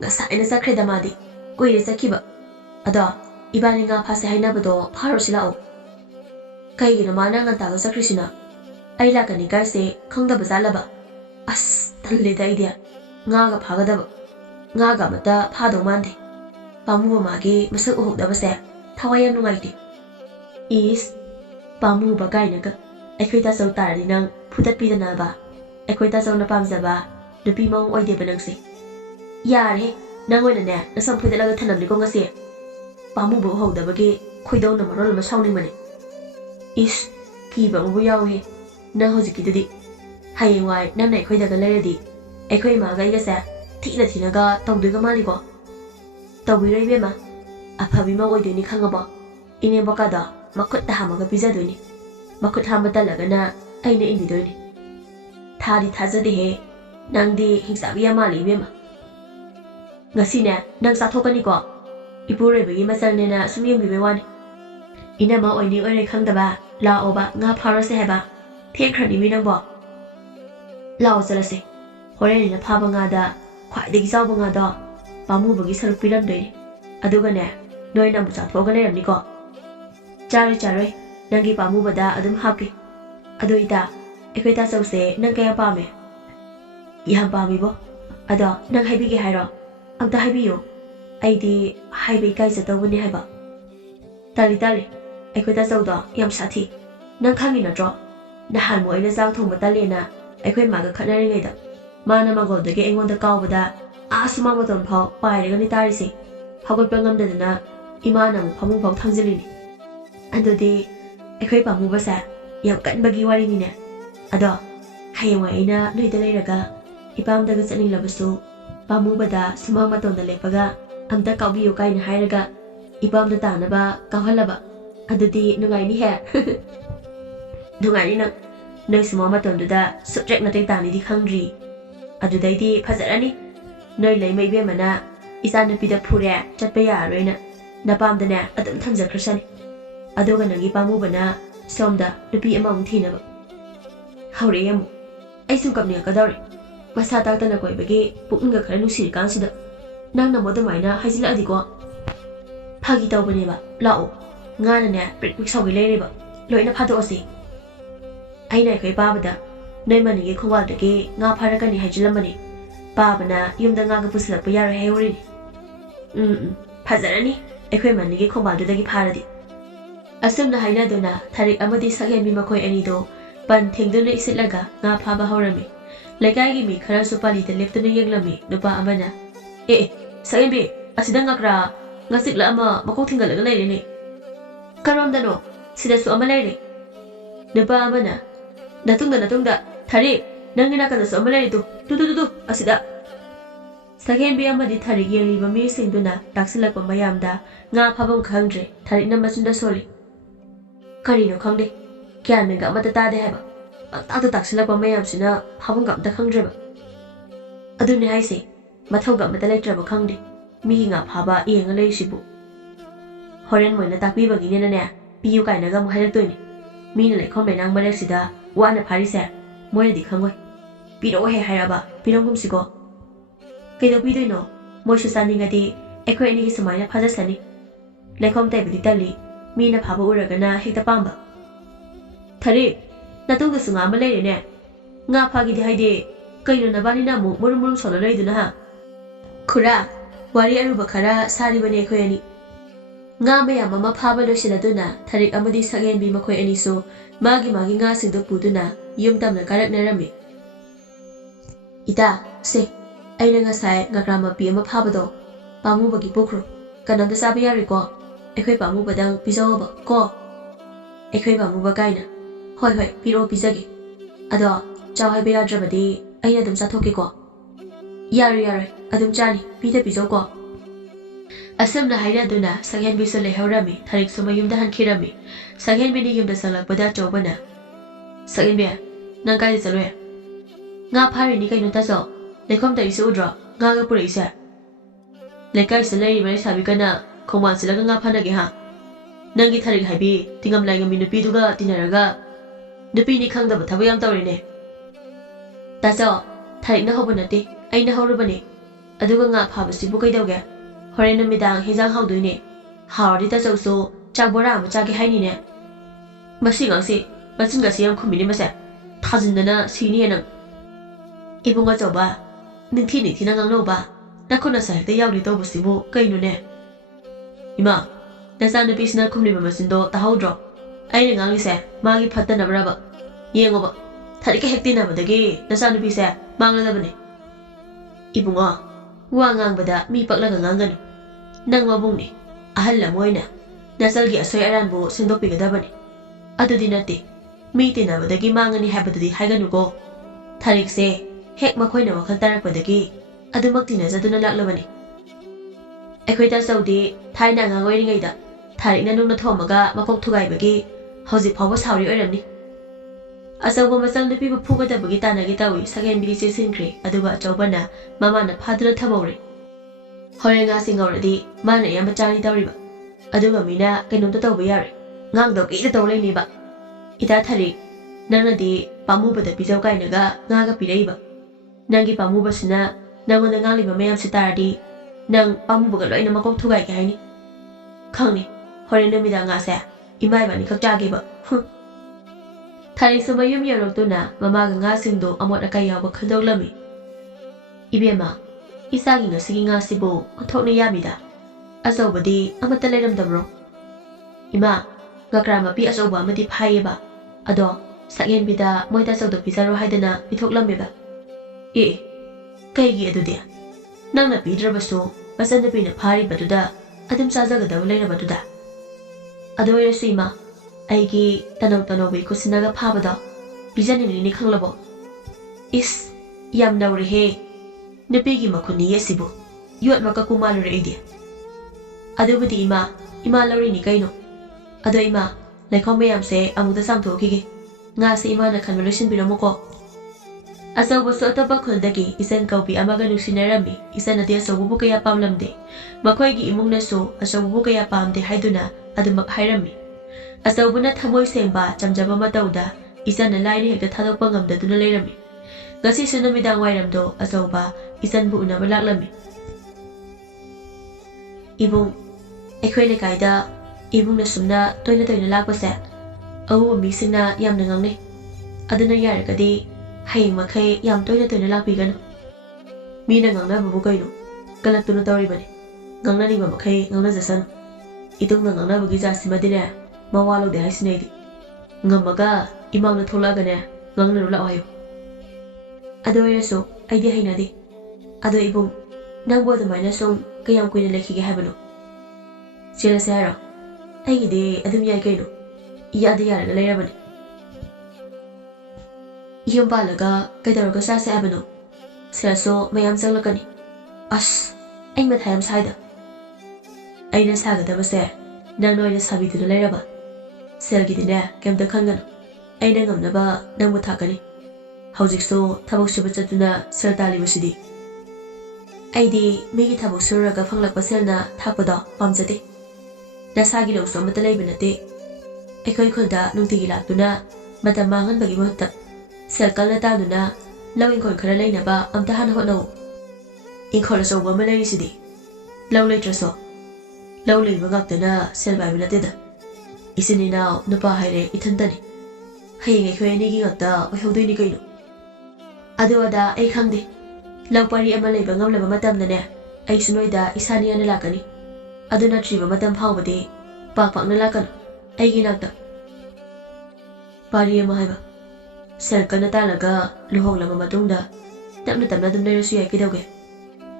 ngasaina chakhreda madi koire chakhiba ado ibani nga phase hainabado pharosilao kaigino mana nganta chakrisina ai lakani gaise khangda bazalaba as talle da idea ꯉꯥꯒ ꯐꯥꯒꯗꯕ ꯉꯥꯒ ꯑꯃꯠꯇ ꯐꯥꯗꯧ ꯃꯥꯟꯗꯦ ꯄꯥꯝꯃꯨꯕ ꯃꯥꯒꯤ ꯃꯁꯛ ꯎꯍꯧꯗꯕꯁꯦ ꯊꯋꯥꯏ ꯌꯥꯝ ꯅꯨꯡꯉꯥꯏꯇꯦ ꯏꯁ ꯄꯥꯝꯃꯨꯕ ꯀꯥꯏꯅꯒ ꯑꯩꯈꯣꯏ ꯇꯥꯆꯧ ꯇꯥꯔꯗꯤ ꯅꯪ ꯐꯨꯗꯠꯄꯤꯗꯅꯕ ꯑꯩꯈꯣꯏ ꯇꯥꯆꯧꯅ ꯄꯥꯝꯖꯕ ꯅꯨꯄꯤ ꯃꯑꯣꯡ ꯑꯣꯏꯗꯦꯕ ꯅꯪꯁꯦ ꯌꯥꯔꯦ ꯅꯪ ꯑꯣꯏꯅꯅꯦ ꯅꯁꯝ ꯐꯨꯗꯠꯂꯒ ꯊꯅꯝꯅꯤꯀꯣ ꯉꯁꯤ ꯄꯥꯝꯃꯨꯕ ꯎꯍꯧꯗꯕꯒꯤ ꯈꯣꯏꯗꯧꯅ ꯃꯔꯣꯜ ꯑꯃ ꯁꯥꯎꯅꯤꯡꯕꯅꯦ ꯏꯁ ꯀꯤꯕ ꯑꯃꯕꯨ ꯌꯥꯎꯏꯍꯦ ꯅꯪ ꯍꯧꯖꯤꯛꯀꯤꯗꯨꯗꯤ ꯍꯌꯦꯡꯋꯥꯏ ꯅꯪꯅ ꯑꯩꯈꯣꯏꯗꯒ ꯂꯩꯔꯗꯤ ꯑꯩꯈꯣꯏ ꯏꯃꯥꯒ ꯑꯩꯒꯁꯦ ꯊꯤꯅꯒ ꯇꯧꯗꯣꯏꯒ ꯃꯥꯜꯂꯤꯀꯣ ꯇꯧꯕꯤꯔꯣꯏ ꯏꯕꯦꯝꯃ ꯑꯐꯕꯤ ꯑꯃ ꯑꯣꯏꯗꯣꯏꯅꯤ ꯈꯪꯉꯕꯣ ꯏꯅꯦꯝꯕꯣꯛꯀꯗꯣ ꯃꯈꯨꯠꯇ ꯍꯥꯝꯃꯒ ꯄꯤꯖꯗꯣꯏꯅꯤ ꯃꯈꯨꯠ ꯍꯥꯝꯕ ꯇꯜꯂꯒꯅ ꯑꯩꯅ ꯏꯟꯕꯤꯗꯣꯏꯅꯤ ꯊꯥꯗꯤ ꯊꯥꯖꯗꯦꯍꯦ ꯅꯪꯗꯤ ꯍꯤꯡꯆꯥꯕꯤ ꯌꯥꯝ ꯃꯥꯜꯂꯤ ꯏꯕꯦꯝꯃ ꯉꯁꯤꯅꯦ ꯅꯪ ꯆꯥꯊꯣꯛꯀꯅꯤꯀꯣ ꯏꯄꯨꯔꯣꯏꯕꯒꯤ ꯃꯆꯜꯅꯦꯅ ꯁꯨꯝ ꯌꯦꯡꯕꯤꯕꯩ ꯋꯥꯅꯤ ꯏꯅꯝꯃ ꯑꯣꯏꯅꯤ ꯑꯣꯏꯔꯣꯏ ꯈꯪꯗꯕ ꯂꯥꯛꯑꯣꯕ ꯉꯥ ꯐꯥꯔꯁꯦ ꯍꯥꯏꯕ ꯊꯦꯡꯈ꯭ꯔꯅꯤ ꯃꯤ ꯅꯪꯕꯣ ꯂꯥꯛꯑꯣ ꯆꯠꯂꯁꯦ ꯍꯣꯔꯦꯟ ꯑꯩꯅ ꯐꯥꯕ ꯉꯥꯗ ꯈ꯭ꯋꯥꯏꯗꯒꯤ ꯆꯥꯎꯕ ꯉꯥꯗꯣ ꯄꯥꯝꯃꯨꯕꯒꯤ ꯁꯔꯨꯛ ꯄꯤꯔꯝꯗꯣꯏꯅꯤ ꯑꯗꯨꯒꯅꯦ ꯅꯣꯏꯅ ꯑꯃꯨꯛ ꯆꯥꯊꯣꯛꯑꯒ ꯂꯩꯔꯝꯅꯤꯀꯣ ꯆꯥꯔꯣꯏ ꯅꯪꯒꯤ ꯄꯥꯝꯃꯨꯕꯗ ꯑꯗꯨꯝ ꯍꯥꯞꯀꯦ ꯑꯗꯣ ꯏꯇꯥ ꯑꯩꯈꯣꯏ ꯇꯥꯆꯧꯁꯦ ꯅꯪ ꯀꯌꯥ ꯄꯥꯝꯃꯦ ꯌꯥꯝ ꯄꯥꯝꯃꯤꯕꯣ ꯑꯗꯣ ꯅꯪ ꯍꯥꯏꯕꯤꯒꯦ ꯍꯥꯏꯔꯣ ꯑꯝꯇ ꯍꯥꯏꯕꯤꯌꯨ ꯑꯩꯗꯤ ꯍꯥꯏꯕ ꯏꯀꯥꯏꯖꯗꯧꯕꯅꯦ ꯍꯥꯏꯕ ꯇꯥꯜꯂꯤ ꯑꯩꯈꯣꯏ ꯇꯥꯆꯧꯗꯣ ꯌꯥꯝ ꯁꯥꯊꯤ ꯅꯪ ꯈꯪꯉꯤ ꯅꯠꯇ꯭ꯔꯣ ꯅꯍꯥꯟꯃꯨꯛ ꯑꯩꯅ ꯆꯥꯛ ꯊꯣꯡꯕ ꯇꯜꯂꯦꯅ ꯑꯩꯈꯣꯏ ꯃꯥꯒ ꯈꯠꯅꯔꯤꯉꯩꯗ ꯃꯥꯅ ꯃꯒꯣꯜꯗꯒꯤ ꯑꯩꯉꯣꯟꯗ ꯀꯥꯎꯕꯗ ꯁꯨꯃꯥꯡ ꯃꯇꯣꯟ ꯐꯥꯎ ꯄꯥꯏꯔꯒꯅꯤ ꯇꯥꯔꯤꯁꯦ ꯍꯧꯒꯠꯄ ꯉꯝꯗꯗꯅ ꯏꯃꯥꯅ ꯑꯃꯨꯛ ꯐꯃꯨꯡ ꯐꯥꯎ ꯊꯥꯡꯖꯤꯜꯂꯤꯅꯤ ꯑꯗꯨꯗꯤ ꯑꯩꯈꯣꯏ ꯄꯥꯝꯃꯨꯕꯁꯦ ꯌꯥꯝ ꯀꯟꯕꯒꯤ ꯋꯥꯔꯤꯅꯤꯅꯦ ꯑꯗꯣ ꯍꯌꯦꯡꯋꯥꯏ ꯑꯩꯅ ꯅꯣꯏꯗ ꯂꯩꯔꯒ ꯏꯄꯥꯝꯗꯒ ꯆꯠꯅꯤꯡꯂꯕꯁꯨ ꯄꯥꯝꯃꯨꯕꯗ ꯁꯨꯃꯥꯡ ꯃꯇꯣꯟꯗ ꯂꯦꯞꯄꯒ ꯑꯝꯇ ꯀꯥꯎꯕꯤꯌꯨ ꯀꯥꯏꯅ ꯍꯥꯏꯔꯒ ꯏꯄꯥꯝꯗ ꯇꯥꯅꯕ ꯀꯥꯎꯍꯜꯂꯕ ꯑꯗꯨꯗꯤ ꯅꯨꯡꯉꯥꯏꯅꯤꯍꯦ ꯅꯨꯡꯉꯥꯏꯅꯤ ꯅꯣꯏ ꯁꯨꯃꯥꯡ ꯃꯇꯣꯟꯗꯨꯗ ꯁꯨꯞꯇ꯭ꯔꯦꯛ ꯅꯇꯦꯛ ꯇꯥꯅꯤꯗꯤ ꯈꯪꯗ꯭ꯔꯤ ꯑꯗꯨꯗꯩꯗꯤ ꯐꯖꯔꯅꯤ ꯅꯣꯏ ꯂꯩꯃ ꯏꯕꯦꯝꯃꯅ ꯏꯆꯥꯅꯨꯄꯤꯗ ꯐꯨꯔꯦ ꯆꯠꯄ ꯌꯥꯔꯔꯣꯏꯅ ꯅꯄꯥꯝꯗꯅꯦ ꯑꯗꯨꯝ ꯊꯝꯖꯈ꯭ꯔꯁꯅꯤ ꯑꯗꯨꯒ ꯅꯪꯒꯤ ꯄꯥꯝꯃꯨꯕꯅ ꯁꯣꯝꯗ ꯅꯨꯄꯤ ꯑꯃꯃꯨꯛ ꯊꯤꯅꯕ ꯍꯧꯔꯛꯑꯦ ꯑꯃꯨꯛ ꯑꯩꯁꯨ ꯀꯞꯅꯤꯡꯉꯛꯀꯗꯧꯔꯦ ꯃꯁꯥ ꯇꯥꯛꯇꯅ ꯀꯣꯏꯕꯒꯤ ꯄꯨꯛꯅꯤꯡꯒ ꯈꯔ ꯅꯨꯡꯁꯤꯔꯤꯀꯥꯟꯁꯤꯗ ꯅꯪꯅ ꯑꯃꯨꯛ ꯑꯗꯨꯃꯥꯏꯅ ꯍꯥꯏꯖꯤꯜꯂꯛꯑꯗꯤꯀꯣ ꯐꯥꯒꯤ ꯇꯧꯕꯅꯦꯕ ꯂꯥꯛꯑꯣ ꯉꯥꯅꯅꯦ ꯄ꯭ꯔꯤꯛ ꯄ꯭ꯔꯤꯛ ꯁꯧꯒꯩ ꯂꯩꯔꯤꯕ ꯂꯣꯏꯅ ꯐꯥꯗꯣꯛꯑꯁꯤ ꯑꯩꯅ ꯑꯩꯈꯣꯏ ꯄꯥꯕꯗ ꯅꯣꯏ ꯃꯅꯤꯒꯤ ꯈꯣꯡꯕꯥꯜꯗꯒꯤ ꯉꯥ ꯐꯥꯔꯛꯀꯅꯤ ꯍꯥꯏꯖꯤꯜꯂꯝꯕꯅꯤ ꯄꯥꯕꯅ ꯌꯨꯝꯗ ꯉꯥꯒ ꯄꯨꯁꯤꯜꯂꯛꯄ ꯌꯥꯔꯣꯏ ꯍꯥꯏꯍꯧꯔꯤꯅꯤ ꯐꯖꯔꯅꯤ ꯑꯩꯈꯣꯏ ꯃꯅꯤꯒꯤ ꯈꯣꯡꯕꯥꯜꯗꯨꯗꯒꯤ ꯐꯥꯔꯗꯤ ꯑꯁꯨꯝꯅ ꯍꯥꯏꯅꯗꯨꯅ ꯊꯥꯔꯤꯛ ꯑꯃꯗꯤ ꯁꯛꯍꯦꯟꯕꯤ ꯃꯈꯣꯏ ꯑꯅꯤꯗꯣ ꯄꯟ ꯊꯦꯡꯗꯨꯅ ꯏꯁꯤꯠꯂꯒ ꯉꯥ ꯐꯥꯕ ꯍꯧꯔꯝꯃꯤ ꯂꯩꯀꯥꯏꯒꯤ ꯃꯤ ꯈꯔꯁꯨ ꯄꯥꯂꯤꯗ ꯂꯦꯞꯇꯨꯅ ꯌꯦꯡꯂꯝꯃꯤ ꯅꯨꯄꯥ ꯑꯃꯅ ꯁꯛꯍꯦꯟꯕꯤ ꯑꯁꯤꯗ ꯉꯀ꯭ꯔꯥ ꯉꯆꯤꯛꯂ ꯑꯃ ꯃꯀꯣꯛ ꯊꯤꯡꯒꯠꯂꯒ ꯂꯩꯔꯦꯅꯦ ꯀꯔꯣꯝꯗꯅꯣ ꯁꯤꯗꯁꯨ ꯑꯃ ꯂꯩꯔꯦ ꯅꯨꯄꯥ ꯑꯃꯅ ꯅꯇꯨꯡꯗ ꯊꯥꯔꯤꯛ ꯅꯪꯒꯤ ꯅꯥꯀꯟꯗꯁꯨ ꯑꯃ ꯂꯩꯔꯦ ꯇꯨ ꯑꯁꯤꯗ ꯁꯛꯍꯦꯟꯕꯤ ꯑꯃꯗꯤ ꯊꯥꯔꯤꯛ ꯌꯦꯡꯂꯤꯕ ꯃꯤꯁꯤꯡꯗꯨꯅ ꯇꯥꯛꯁꯤꯜꯂꯛꯄ ꯃꯌꯥꯝꯗ ꯉꯥ ꯐꯥꯐꯝ ꯈꯪꯗ꯭ꯔꯦ ꯊꯥꯔꯤꯛꯅ ꯃꯆꯤꯟꯗ ꯁꯣꯜꯂꯤ ꯀꯔꯤꯅꯣ ꯈꯪꯗꯦ ꯒ꯭ꯌꯥꯟ ꯃꯦꯟꯒ ꯑꯃꯠꯇ ꯇꯥꯗꯦ ꯍꯥꯏꯕ ꯄꯪꯇꯥꯛꯇ ꯇꯥꯛꯁꯤꯜꯂꯛꯄ ꯃꯌꯥꯝꯁꯤꯅ ꯐꯥꯐꯝꯒ ꯑꯝꯇ ꯈꯪꯗ꯭ꯔꯦꯕ ꯑꯗꯨꯅꯦ ꯍꯥꯏꯁꯦ ꯃꯊꯧꯒ ꯑꯃꯠꯇ ꯂꯩꯇ꯭ꯔꯕ ꯈꯪꯗꯦ ꯃꯤꯒꯤ ꯉꯥ ꯐꯥꯕ ꯌꯦꯡꯉ ꯂꯩꯔꯤꯁꯤꯕꯨ ꯍꯣꯔꯦꯟ ꯃꯣꯏꯅ ꯇꯥꯛꯄꯤꯕꯒꯤꯅꯦꯅꯅꯦ ꯄꯤꯌꯨ ꯀꯥꯏꯅꯒ ꯑꯃꯨꯛ ꯍꯥꯏꯔꯛꯇꯣꯏꯅꯤ ꯃꯤꯅ ꯂꯩꯈꯣꯝ ꯂꯩꯅꯥꯡ ꯃꯔꯛꯁꯤꯗ ꯋꯥꯅ ꯐꯥꯔꯤꯁꯦ ꯃꯣꯏꯅꯗꯤ ꯈꯪꯉꯣꯏ ꯄꯤꯔꯛꯑꯣꯍꯦ ꯍꯥꯏꯔꯕ ꯄꯤꯔꯝꯒꯨꯝꯁꯤꯀꯣ ꯀꯩꯗꯧꯕꯤꯗꯣꯏꯅꯣ ꯃꯣꯏꯁꯨ ꯆꯥꯅꯤꯡꯉꯗꯤ ꯑꯩꯈꯣꯏ ꯑꯅꯤꯒꯤ ꯁꯨꯃꯥꯏꯅ ꯐꯥꯖꯁꯅꯤ ꯂꯩꯈꯣꯝ ꯇꯩꯕꯗꯤ ꯇꯜꯂꯤ ꯃꯤꯅ ꯐꯥꯕ ꯎꯔꯒꯅ ꯍꯦꯛꯇ ꯄꯥꯝꯕ ꯊꯥꯔꯤꯛ ꯅꯇꯨꯡꯗꯁꯨ ꯉꯥ ꯑꯃ ꯂꯩꯔꯦꯅꯦ ꯉꯥ ꯐꯥꯒꯤꯗꯤ ꯍꯥꯏꯗꯤ ꯀꯩꯅꯣ ꯅꯕꯥꯅꯤꯅ ꯑꯃꯨꯛ ꯃꯨꯔꯨꯝ ꯁꯣꯜꯂ ꯂꯩꯗꯨꯅ ꯍꯥ ꯈꯨꯔꯥ ꯋꯥꯔꯤ ꯑꯔꯨꯕ ꯈꯔ ꯁꯥꯔꯤꯕꯅꯦ ꯑꯩꯈꯣꯏ ꯑꯅꯤ ꯉꯥ ꯃꯌꯥꯝ ꯑꯃ ꯐꯥꯕ ꯂꯣꯏꯁꯤꯜꯂꯗꯨꯅ ꯊꯥꯔꯤꯛ ꯑꯃꯗꯤ ꯁꯛꯍꯦꯟꯕꯤ ꯃꯈꯣꯏ ꯑꯅꯤꯁꯨ ꯃꯥꯒꯤ ꯉꯥꯁꯤꯡꯗꯨ ꯄꯨꯗꯨꯅ ꯌꯨꯝ ꯇꯝꯅ ꯀꯥꯔꯛꯅꯔꯝꯃꯤ ꯏꯇꯥ ꯁꯦ ꯑꯩꯅ ꯉꯁꯥꯏ ꯉꯀ꯭ꯔꯥ ꯃꯄꯤ ꯑꯃ ꯐꯥꯕꯗꯣ ꯄꯥꯝꯃꯨꯕꯒꯤ ꯄꯨꯈ꯭ꯔꯣ ꯀꯅꯥꯝꯇ ꯆꯥꯕ ꯌꯥꯔꯣꯏꯀꯣ ꯑꯩꯈꯣꯏ ꯄꯥꯝꯃꯨꯕꯗꯪ ꯄꯤꯖꯧꯕ ꯀꯣ ꯑꯩꯈꯣꯏ ꯄꯥꯝꯃꯨꯕ ꯀꯥꯏꯅ ꯍꯣꯏ ꯄꯤꯔꯛꯑꯣ ꯄꯤꯖꯒꯦ ꯑꯗꯣ ꯆꯥꯎ ꯍꯥꯏꯕ ꯌꯥꯗ꯭ꯔꯕꯗꯤ ꯑꯩꯅ ꯑꯗꯨꯝ ꯆꯥꯊꯣꯛꯀꯦꯀꯣ ꯌꯥꯔꯣꯏ ꯑꯗꯨꯝ ꯆꯥꯅꯤ ꯄꯤꯖꯧꯀꯣ ꯑꯁꯨꯝꯅ ꯍꯥꯏꯅꯗꯨꯅ ꯁꯛꯍꯦꯟꯕꯤꯁꯨ ꯂꯩꯍꯧꯔꯝꯃꯤ ꯊꯥꯔꯤꯛꯁꯨ ꯃꯌꯨꯝꯗ ꯍꯟꯈꯤꯔꯝꯃꯤ ꯁꯛꯍꯦꯟꯕꯤꯅ ꯌꯨꯝꯗ ꯆꯪꯂꯛꯄꯗ ꯑꯆꯧꯕꯅ ꯁꯛꯍꯦꯟꯕꯤ ꯅꯪ ꯀꯥꯏꯗ ꯆꯠꯂꯨꯏ ꯉꯥ ꯐꯥꯔꯤꯅꯤ ꯀꯩꯅꯣ ꯇꯥꯆꯧ ꯂꯩꯈꯣꯝ ꯇꯩꯔꯤꯁꯦ ꯎꯗ꯭ꯔꯣ ꯉꯥꯒ ꯄꯨꯔꯛꯏꯁꯦ ꯂꯩꯀꯥꯏꯁꯤꯗ ꯂꯩꯔꯤꯕ ꯂꯩꯁꯥꯕꯤꯒꯅ ꯈꯣꯡꯕꯥꯟ ꯁꯤꯜꯂꯒ ꯉꯥ ꯐꯥꯅꯒꯦ ꯍꯥ ꯅꯪꯒꯤ ꯊꯥꯔꯤꯛ ꯍꯥꯏꯕꯤ ꯇꯤꯡꯉꯝ ꯂꯥꯏꯉꯝꯕꯤ ꯅꯨꯄꯤꯗꯨꯒ ꯇꯤꯟꯅꯔꯒ ꯅꯨꯄꯤꯅꯤ ꯈꯪꯗꯕ ꯊꯕꯛ ꯌꯥꯝ ꯇꯧꯔꯤꯅꯦ ꯇꯥꯆꯧ ꯊꯥꯔꯤꯛꯅ ꯍꯧꯕ ꯅꯠꯇꯦ ꯑꯩꯅ ꯍꯧꯔꯨꯕꯅꯦ ꯑꯗꯨꯒ ꯉꯥ ꯐꯥꯕꯁꯤꯕꯨ ꯀꯩꯗꯧꯒꯦ ꯍꯣꯔꯦꯟ ꯅꯨꯃꯤꯗꯥꯡ ꯍꯦꯟꯖꯥꯡ ꯍꯥꯎꯗꯣꯏꯅꯦ ꯍꯥꯎꯔꯗꯤ ꯇꯥꯆꯧꯁꯨ ꯆꯥꯛ ꯕꯣꯔꯥ ꯑꯃ ꯆꯥꯒꯦ ꯍꯥꯏꯅꯤꯅꯦ ꯃꯁꯤ ꯉꯥꯡꯁꯤ ꯃꯆꯤꯟꯒꯁꯤ ꯌꯥꯝ ꯈꯨꯝꯃꯤꯅꯤ ꯃꯁꯦ ꯊꯥꯖꯤꯟꯗꯅ ꯁꯤꯅꯤꯌꯦ ꯅꯪ ꯏꯕꯨꯡ ꯑꯆꯧꯕ ꯅꯤꯡꯊꯤꯅ ꯉꯥꯡꯅꯧꯕ ꯅꯈꯨꯠ ꯅꯁꯥ ꯍꯦꯛꯇ ꯌꯥꯎꯔꯤ ꯇꯧꯕꯁꯤꯕꯨ ꯀꯩꯅꯣꯅꯦ? ꯏꯃꯥ, ꯅꯆꯥꯅꯨꯄꯤꯁꯤꯅ ꯈꯨꯝꯂꯤꯕ ꯃꯆꯤꯟꯗꯣ ꯇꯥꯍꯧꯗ꯭ꯔꯣ? ꯑꯩꯅ ꯉꯥꯡꯂꯤꯁꯦ ꯃꯥꯒꯤ ꯐꯠꯇꯅꯕ꯭ꯔꯕ? ꯌꯦꯡꯉꯣꯕ, ꯊꯔꯤꯛꯀ ꯍꯦꯛ ꯇꯤꯟꯅꯕꯗꯒꯤ ꯅꯆꯥꯅꯨꯄꯤꯁꯦ ꯃꯥꯡꯂꯗꯕꯅꯤ꯫ ꯏꯕꯨꯡꯉꯣ, ꯋꯥ ꯉꯥꯡꯕꯗ ꯃꯤ ꯄꯛꯂꯒ ꯉꯥꯡꯒꯅꯨ꯫ ꯅꯪ ꯃꯕꯨꯡꯅꯤ, ꯑꯍꯜ ꯑꯃ ꯑꯣꯏꯅ ꯅꯆꯜꯒꯤ ꯑꯁꯣꯏ ꯑꯔꯥꯟꯕꯨ ꯁꯦꯝꯗꯣꯛꯄꯤꯒꯗꯕꯅꯤ꯫ ꯑꯗꯨꯗꯤ ꯅꯠꯇꯦ, ꯃꯤ ꯇꯤꯟꯅꯕꯗꯒꯤ ꯃꯥꯡꯒꯅꯤ ꯍꯥꯏꯕꯗꯨꯗꯤ ꯍꯥꯏꯒꯅꯨꯀꯣ꯫ ꯊꯔꯤꯛꯁꯦ ꯍꯦꯛ ꯃꯈꯣꯏꯅ ꯋꯥꯈꯜ ꯇꯥꯔꯛꯄꯗꯒꯤ ꯑꯗꯨꯃꯛ ꯇꯤꯟꯅꯖꯗꯨꯅ ꯂꯥꯛꯂꯕꯅꯤ꯫ ꯑꯩꯈꯣꯏ ꯇꯥꯆꯧꯗꯤ ꯊꯥꯏꯅ ꯑꯉꯥꯡ ꯑꯣꯏꯔꯤꯉꯩꯗ ꯊꯥꯔꯤꯛꯅ ꯅꯨꯡꯅ ꯊꯣꯝꯃꯒ ꯃꯀꯣꯛ ꯊꯨꯒꯥꯏꯕꯒꯤ ꯍꯧꯖꯤꯛ ꯐꯥꯎꯕ ꯁꯥꯎꯔꯤ ꯑꯣꯏꯔꯝꯅꯤ꯫ ꯑꯆꯧꯕ ꯃꯆꯜꯅꯨꯄꯤꯕꯨ ꯐꯨꯒꯗꯕꯒꯤ ꯇꯥꯟꯅꯒꯦ ꯇꯧꯏ ꯁꯛꯍꯦꯟꯕꯤꯗꯤ ꯆꯦꯟꯁꯤꯟꯈ꯭ꯔꯦ, ꯑꯗꯨꯒ ꯑꯆꯧꯕꯅ ꯃꯃꯥꯅ ꯐꯥꯗꯨꯅ ꯊꯝꯍꯧꯔꯦ꯫ ꯍꯣꯔꯦꯟ ꯉꯥꯁꯤ ꯉꯧꯔꯗꯤ ꯃꯥꯅ ꯑꯌꯥꯝꯕ ꯆꯥꯅꯤ ꯇꯧꯔꯤꯕ, ꯑꯗꯨꯒ ꯃꯤꯅ ꯀꯩꯅꯣꯝꯇ ꯇꯧꯕ ꯌꯥꯔꯣꯏ, ꯉꯥꯡꯗꯧꯒꯤꯗ ꯇꯧ ꯂꯩꯅꯦꯕ꯫ ꯏꯇꯥ ꯊꯔꯤꯛ, ꯅꯪꯅꯗꯤ ꯄꯥꯝꯃꯨꯕꯗ ꯄꯤꯖꯧ ꯀꯥꯏꯅꯒ ꯉꯥꯒ ꯄꯤꯔꯛꯏꯕ꯫ ꯅꯪꯒꯤ ꯄꯥꯝꯃꯨꯕꯁꯤꯅ ꯅꯪꯉꯣꯟꯗ ꯉꯥꯡꯂꯤꯕ ꯃꯌꯥꯝꯁꯤ ꯇꯥꯔꯗꯤ ꯅꯪ ꯄꯥꯝꯃꯨꯕꯒ ꯂꯣꯏꯅ ꯃꯀꯣꯛ ꯊꯨꯒꯥꯏꯒꯦ ꯍꯥꯏꯅꯤ꯫ ꯈꯪꯅꯤ, ꯍꯣꯔꯦꯟ ꯅꯨꯃꯤꯗꯥꯡ ꯉꯥꯁꯦ ꯏꯃꯥ ꯏꯕꯥꯅꯤꯈꯛ ꯆꯥꯒꯦꯕ꯫ ꯊꯔꯤꯛꯁꯨ ꯃꯌꯨꯝ ꯌꯧꯔꯛꯇꯨꯅ ꯃꯃꯥꯒ ꯉꯥꯁꯤꯡꯗꯣ ꯑꯃꯣꯠ ꯑꯀꯥꯏ ꯌꯥꯎꯕ ꯈꯟꯗꯣꯛꯂꯝꯃꯤ꯫ ꯏꯕꯦꯝꯃ, ꯏꯆꯥꯒꯤ ꯉꯁꯤꯒꯤ ꯉꯥꯁꯤꯕꯨ ꯑꯣꯟꯊꯣꯛꯅ ꯌꯥꯝꯃꯤꯗ, ꯑꯆꯧꯕꯗꯤ ꯑꯃꯠꯇ ꯂꯩꯔꯝꯗꯕ꯭ꯔꯣ? ꯏꯃꯥ, ꯉꯀ꯭ꯔꯥ ꯃꯄꯤ ꯑꯆꯧꯕ ꯑꯃꯗꯤ ꯐꯥꯏꯌꯦꯕ, ꯑꯗꯣ ꯁꯛꯍꯦꯟꯕꯤꯗ ꯃꯣꯏ ꯇꯥꯆꯧꯗ ꯄꯤꯖꯔꯣ ꯍꯥꯏꯗꯅ ꯄꯤꯊꯣꯛꯂꯝꯃꯦꯕ꯫ ꯑꯦ, ꯀꯩꯒꯤ ꯑꯗꯨꯗꯤ? ꯅꯪꯅ ꯄꯤꯗ꯭ꯔꯕꯁꯨ ꯃꯆꯟꯅꯨꯄꯤꯅ ꯐꯥꯔꯤꯕꯗꯨꯗ ꯑꯗꯨꯝ ꯆꯥꯖꯒꯗꯕ ꯂꯩꯔꯕꯗꯨꯗ꯫ ꯑꯗꯨ ꯑꯣꯏꯔꯁꯨ ꯏꯃꯥ, ꯑꯩꯒꯤ ꯇꯅꯧꯕꯤ ꯈꯨꯠꯁꯤꯟꯅꯒ ꯐꯥꯕꯗꯣ ꯄꯤꯖꯅꯤꯡꯂꯤꯅꯤ ꯈꯪꯂꯕꯣ? ꯏꯁ, ꯌꯥꯝ ꯅꯧꯔꯦꯍꯦ, ꯅꯨꯄꯤꯒꯤ ꯃꯈꯨꯠꯅꯤ ꯑꯁꯤꯕꯨ, ꯌꯣꯠ ꯃꯀꯛꯄꯨ ꯃꯥꯜꯂꯨꯔꯦ ꯑꯩꯗꯤ꯫ ꯑꯗꯨꯕꯨꯗꯤ ꯏꯃꯥ ꯂꯧꯔꯤꯅꯤ ꯀꯩꯅꯣ꯫ ꯑꯗꯣ ꯏꯃꯥ, ꯂꯩꯈꯣꯝ ꯃꯌꯥꯝꯁꯦ ꯑꯃꯨꯛꯇ ꯆꯥꯝꯊꯣꯛꯈꯤꯒꯦ, ꯉꯥꯁꯦ ꯏꯃꯥꯅ ꯈꯟꯕ ꯂꯣꯏꯁꯤꯟꯕꯤꯔꯝꯃꯨꯀꯣ꯫ ꯑꯆꯧꯕꯁꯨ ꯑꯇꯣꯞꯄ ꯈꯨꯜꯗꯒꯤ ꯏꯆꯟ ꯀꯧꯕꯤ ꯑꯃꯒ ꯅꯨꯡꯁꯤꯅꯔꯝꯃꯤ꯫ ꯏꯆꯟꯅꯗꯤ ꯑꯆꯧꯕꯕꯨ ꯀꯌꯥ ꯄꯥꯝꯂꯝꯗꯦ, ꯃꯈꯣꯏꯒꯤ ꯏꯃꯨꯡꯅꯁꯨ ꯑꯆꯧꯕꯕꯨ ꯀꯌꯥ ꯄꯥꯝꯗꯦ ꯍꯥꯏꯗꯨꯅ ꯑꯗꯨꯃꯛ ꯍꯥꯏꯔꯝꯃꯤ꯫ ꯑꯆꯧꯕꯅ ꯊꯃꯣꯏ ꯁꯦꯡꯕ ꯆꯝꯖꯕ ꯃꯇꯧꯗ ꯏꯆꯟꯅ ꯂꯥꯏꯅ ꯍꯦꯛꯇ ꯊꯥꯗꯣꯛꯄ ꯉꯝꯗꯗꯨꯅ ꯂꯩꯔꯝꯃꯤ꯫ ꯉꯁꯤꯁꯨ ꯅꯨꯃꯤꯗꯥꯡ ꯋꯥꯏꯔꯝꯗꯣ ꯑꯆꯧꯕ ꯏꯆꯟꯕꯨ ꯎꯅꯕ ꯂꯥꯛꯂꯝꯃꯤ꯫ ꯏꯕꯨꯡ, ꯑꯩꯈꯣꯏ ꯂꯩꯀꯥꯏꯗ ꯏꯕꯨꯡꯅ ꯁꯨꯝꯅ ꯇꯣꯏꯅ ꯂꯥꯛꯄꯁꯦ ꯑꯎꯕ ꯃꯤꯁꯤꯡꯅ ꯌꯥꯝꯅ ꯉꯥꯡꯅꯩ, ꯑꯗꯨꯅ ꯌꯥꯔꯒꯗꯤ ꯍꯌꯦꯡ ꯃꯈꯩ ꯌꯥꯝ ꯇꯣꯏꯅ ꯂꯥꯛꯄꯤꯒꯅꯨ꯫ ꯃꯤꯅ ꯉꯥꯡꯅꯕꯕꯨ ꯀꯩꯅꯣ, ꯀꯂꯛꯇꯨꯅ ꯇꯧꯔꯤꯕꯅꯤ, ꯉꯥꯡꯅꯅꯤꯡꯕ ꯃꯈꯩ ꯉꯥꯡꯅꯖꯁꯅꯨ꯫ ꯏꯇꯨꯡꯅ ꯉꯥꯡꯅꯕꯒꯤ ꯖꯥꯠꯁꯤꯃꯗꯤꯅꯦ ꯃꯋꯥ ꯂꯧꯗꯦ ꯍꯥꯏꯁꯤꯅꯦ ꯑꯩꯗꯤ꯫ ꯉꯝꯃꯒ ꯏꯃꯥꯡꯗ ꯊꯣꯛꯂꯛꯑꯒꯅꯦ ꯉꯥꯡꯅꯔꯨ ꯂꯥꯛꯑꯣ ꯍꯥꯏꯌꯨ꯫ ꯑꯗꯨ ꯑꯣꯏꯔꯁꯨ ꯑꯩꯗꯤ ꯍꯩꯅꯗꯦ꯫ ꯑꯗꯣ ꯏꯕꯨꯡ, ꯅꯪꯕꯨ ꯑꯗꯨꯃꯥꯏꯅ ꯁꯨꯝ ꯀꯌꯥꯝ ꯀꯨꯏꯅ ꯂꯩꯈꯤꯒꯦ ꯍꯥꯏꯕꯅꯣ? ꯆꯦꯜꯂꯁꯦ ꯍꯥꯏꯔꯣ? ꯑꯩꯒꯤꯗꯤ ꯑꯗꯨꯝ ꯌꯥꯏ ꯀꯩꯅꯣ, ꯏꯌꯥꯗ ꯌꯥꯔꯒ ꯂꯩꯔꯕꯅꯤ꯫ ꯌꯨꯝ ꯄꯥꯜꯂꯒ ꯀꯩꯗꯧꯔꯒ ꯆꯥꯁꯦ ꯍꯥꯏꯕꯅꯣ? ꯁꯦꯜꯁꯨ ꯃꯌꯥꯝ ꯆꯪꯂꯛꯀꯅꯤ꯫ ꯑꯁ, ꯑꯩ ꯃꯊꯥ ꯌꯥꯝ ꯁꯥꯏꯗ꯫ ꯑꯩꯅ ꯁꯥꯒꯗꯕꯁꯦ ꯅꯪꯅ ꯑꯣꯏꯅ ꯁꯥꯕꯤꯗꯨꯅ ꯂꯩꯔꯕ꯫ ꯁꯦꯜꯒꯤꯗꯤꯅꯦ ꯀꯩꯝꯇ ꯈꯟꯒꯅꯨ, ꯑꯩꯅ ꯉꯝꯅꯕ ꯅꯪꯕꯨ ꯊꯥꯛꯀꯅꯤ꯫ ꯍꯧꯖꯤꯛꯁꯨ ꯊꯕꯛ ꯁꯨꯕ ꯆꯠꯇꯨꯅ ꯁꯦꯜ ꯇꯥꯜꯂꯤꯕꯁꯤꯗꯤ꯫ ꯑꯩꯗꯤ ꯃꯤꯒꯤ ꯊꯕꯛ ꯁꯨꯔꯒ ꯐꯪꯂꯛꯄ ꯁꯦꯜꯅ ꯊꯥꯛꯄꯗꯣ ꯄꯥꯝꯖꯗꯦ꯫ ꯅꯁꯥꯒꯤ ꯂꯧꯁꯨ ꯑꯃꯠꯇ ꯂꯩꯕ ꯅꯠꯇꯦ꯫ ꯑꯩꯈꯣꯏ ꯈꯨꯜꯗ ꯅꯨꯡꯇꯤꯒꯤ ꯂꯥꯛꯇꯨꯅ ꯃꯇꯝ ꯃꯥꯡꯍꯟꯕꯒꯤ ꯃꯍꯨꯠꯇ ꯁꯦꯜ ꯀꯟꯅ ꯇꯥꯟꯗꯨꯅ ꯂꯧ ꯏꯪꯈꯣꯜ ꯈꯔ ꯂꯩꯅꯕ ꯑꯝꯇ ꯍꯥꯟꯅ ꯍꯣꯠꯅꯧ꯫ ꯏꯪꯈꯣꯜ ꯑꯆꯧꯕ ꯑꯃ ꯂꯩꯔꯤꯁꯤꯗꯤ, ꯂꯧ ꯂꯩꯇ꯭ꯔꯁꯨ ꯂꯧ ꯂꯩꯕ ꯉꯥꯛꯇꯅ ꯁꯦꯜ ꯄꯥꯏꯕ ꯅꯠꯇꯦꯗ꯫ ꯏꯆꯤꯟ ꯏꯅꯥꯎ ꯅꯨꯄꯥ ꯍꯥꯏꯔꯦ ꯏꯊꯟꯇꯅꯤ, ꯍꯌꯦꯡ ꯑꯩꯈꯣꯏ ꯑꯅꯤꯒꯤ ꯉꯥꯛꯇ ꯑꯣꯏꯍꯧꯗꯣꯏꯅꯤ ꯀꯩꯅꯣ꯫ ꯑꯗꯨ ꯑꯗꯥ ꯑꯩ ꯈꯪꯗꯦ, ꯂꯧ ꯄꯔꯤ ꯑꯃ ꯂꯩꯕ ꯉꯝꯂꯕ ꯃꯇꯝꯗꯅꯦ ꯑꯩꯁꯨ ꯅꯣꯏꯗ ꯏꯁꯥꯅ ꯌꯥꯅ ꯂꯥꯛꯀꯅꯤ꯫ ꯑꯗꯨ ꯅꯠꯇ꯭ꯔꯤꯕ ꯃꯇꯝ ꯐꯥꯎꯕꯗꯤ ꯄꯥꯛꯅ ꯂꯥꯛꯀꯅꯨ ꯑꯩꯒꯤ ꯅꯥꯛꯇ꯫ ꯄꯥꯔꯤ ꯑꯃ ꯍꯥꯏꯕ, ꯁꯦꯜ ꯀꯟꯅ ꯇꯥꯜꯂꯒ ꯂꯨꯍꯣꯡꯂꯕ ꯃꯇꯨꯡꯗ ꯇꯞꯅ ꯑꯗꯨꯝ ꯂꯩꯔꯁꯨ ꯌꯥꯏ, ꯀꯩꯗꯧꯒꯦ?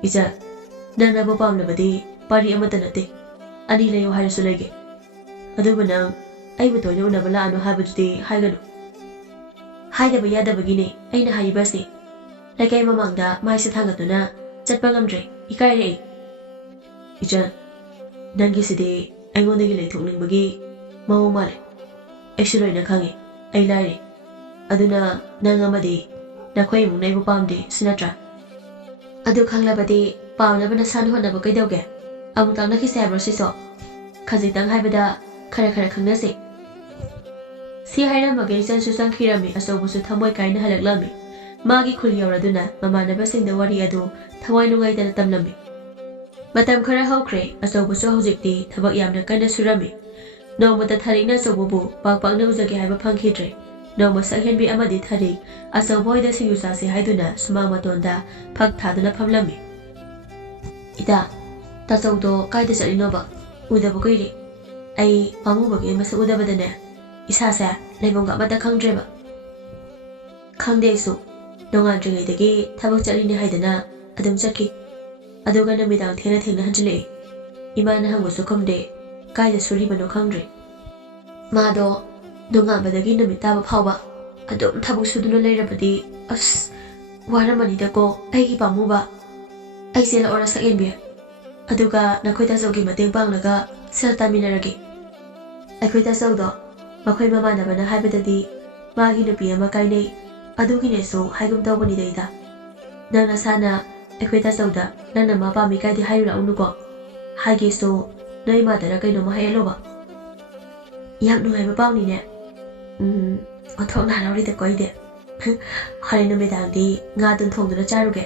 ꯏꯆꯥ, ꯅꯪꯅꯕꯨ ꯄꯥꯝꯂꯕꯗꯤ ꯄꯥꯔꯤ ꯑꯃꯠꯇ ꯅꯠꯇꯦ, 2 ꯂꯩꯌꯨ ꯍꯥꯏꯔꯁꯨ ꯂꯩꯒꯦ꯫ ꯑꯗꯨꯕꯨ ꯅꯪ ꯑꯩꯕꯨ ꯇꯣꯏꯅ ꯎꯅꯕ ꯂꯥꯛꯑꯅꯨ ꯍꯥꯏꯕꯗꯨꯗꯤ ꯍꯥꯏꯒꯅꯨ꯫ ꯍꯥꯏꯗꯕ ꯌꯥꯗꯕꯒꯤꯅꯦ ꯑꯩꯅ ꯍꯥꯏꯔꯤꯕꯁꯤ꯫ ꯂꯩꯀꯥꯏ ꯃꯃꯥꯡꯗ ꯃꯥꯏꯁꯦ ꯊꯥꯡꯒꯠꯇꯨꯅ ꯆꯠꯄ ꯉꯝꯗ꯭ꯔꯦ, ꯏꯀꯥꯏꯔꯦ ꯑꯩ꯫ ꯏꯆꯟ, ꯅꯪꯒꯤꯁꯤꯗꯤ ꯑꯩꯉꯣꯟꯗꯒꯤ ꯂꯩꯊꯣꯛꯅꯤꯡꯕꯒꯤ ꯃꯑꯣꯡ ꯃꯥꯜꯂꯦ꯫ ꯑꯩꯁꯨ ꯂꯣꯏꯅ ꯈꯪꯉꯤ, ꯑꯩ ꯂꯥꯏꯔꯤ, ꯑꯗꯨꯅ ꯅꯪ ꯑꯃꯗꯤ ꯅꯈꯣꯏ ꯏꯃꯨꯡꯅ ꯑꯩꯕꯨ ꯄꯥꯝꯗꯦ, ꯁꯤ ꯅꯠꯇ꯭ꯔꯥ? ꯑꯗꯨ ꯈꯪꯂꯕꯗꯤ ꯄꯥꯝꯅꯕ ꯅꯁꯥꯅ ꯍꯣꯠꯅꯕ ꯀꯩꯗꯧꯒꯦ? ꯑꯃꯨꯛ ꯇꯥꯛꯅꯈꯤꯁꯦ ꯍꯥꯏꯕ꯭ꯔꯣ ꯁꯤꯁꯨ? ꯈꯖꯤꯛꯇꯪ ꯍꯥꯏꯕꯗ ꯈꯔ ꯈꯪꯅꯁꯤ꯫ ꯁꯤ ꯍꯥꯏꯔꯝꯃꯒ ꯏꯆꯟꯁꯨ ꯆꯪꯈꯤꯔꯝꯃꯤ꯫ ꯑꯆꯧꯕꯁꯨ ꯊꯃꯣꯏ ꯀꯥꯏꯅ ꯍꯜꯂꯛꯂꯝꯃꯤ꯫ ꯃꯥꯒꯤ ꯈꯨꯜ ꯌꯧꯔꯗꯨꯅ ꯃꯃꯥꯟꯅꯕꯁꯤꯡꯗ ꯋꯥꯔꯤ ꯑꯗꯨ ꯊꯋꯥꯏ ꯅꯨꯡꯉꯥꯏꯇꯅ ꯇꯝꯂꯝꯃꯤ꯫ ꯃꯇꯝ ꯈꯔ ꯍꯧꯈ꯭ꯔꯦ꯫ ꯑꯆꯧꯕꯁꯨ ꯍꯧꯖꯤꯛꯇꯤ ꯊꯕꯛ ꯌꯥꯝꯅ ꯀꯟꯅ ꯁꯨꯔꯝꯃꯤ꯫ ꯅꯣꯡꯃꯇ ꯊꯔꯤꯛꯅ ꯑꯆꯧꯕꯕꯨ ꯄꯥꯛꯅ ꯎꯖꯒꯦ ꯍꯥꯏꯕ ꯐꯪꯈꯤꯗ꯭ꯔꯦ꯫ Noma sakhenbi amadi thari asaboida singusase haiduna sumang matonda phak thaduna phamlami. Ida tachaudo kaida chalinoba udaba koiri. Ai pamubagi masa udabadane isase leibonga mata khangdreba. Khangdesu nongadringaidagi thabak chalini haidana adum chakki. Aduga namidang thena hanjile. Imana hangusu khumde kaida suribano khangdre. Mado nongambadagi namitaba phawba adum thabak suduna leirabadi as waramanidako aigi pamuba aise la ora sakenbi aduga nakoita zogi mateng panglaga sel taminaragi akoita sawdo makhoi mamana bana haibadadi magi nupi ama kainei adugi neso haigum tawbani deida nana sana akoita sawda nana ma pami kaidi hairula unuko hage so noi madara kaino ma hayeloba yam nungai ba pawni ne othong na lawri de koide hare numidangdi nga dun thongduna charuge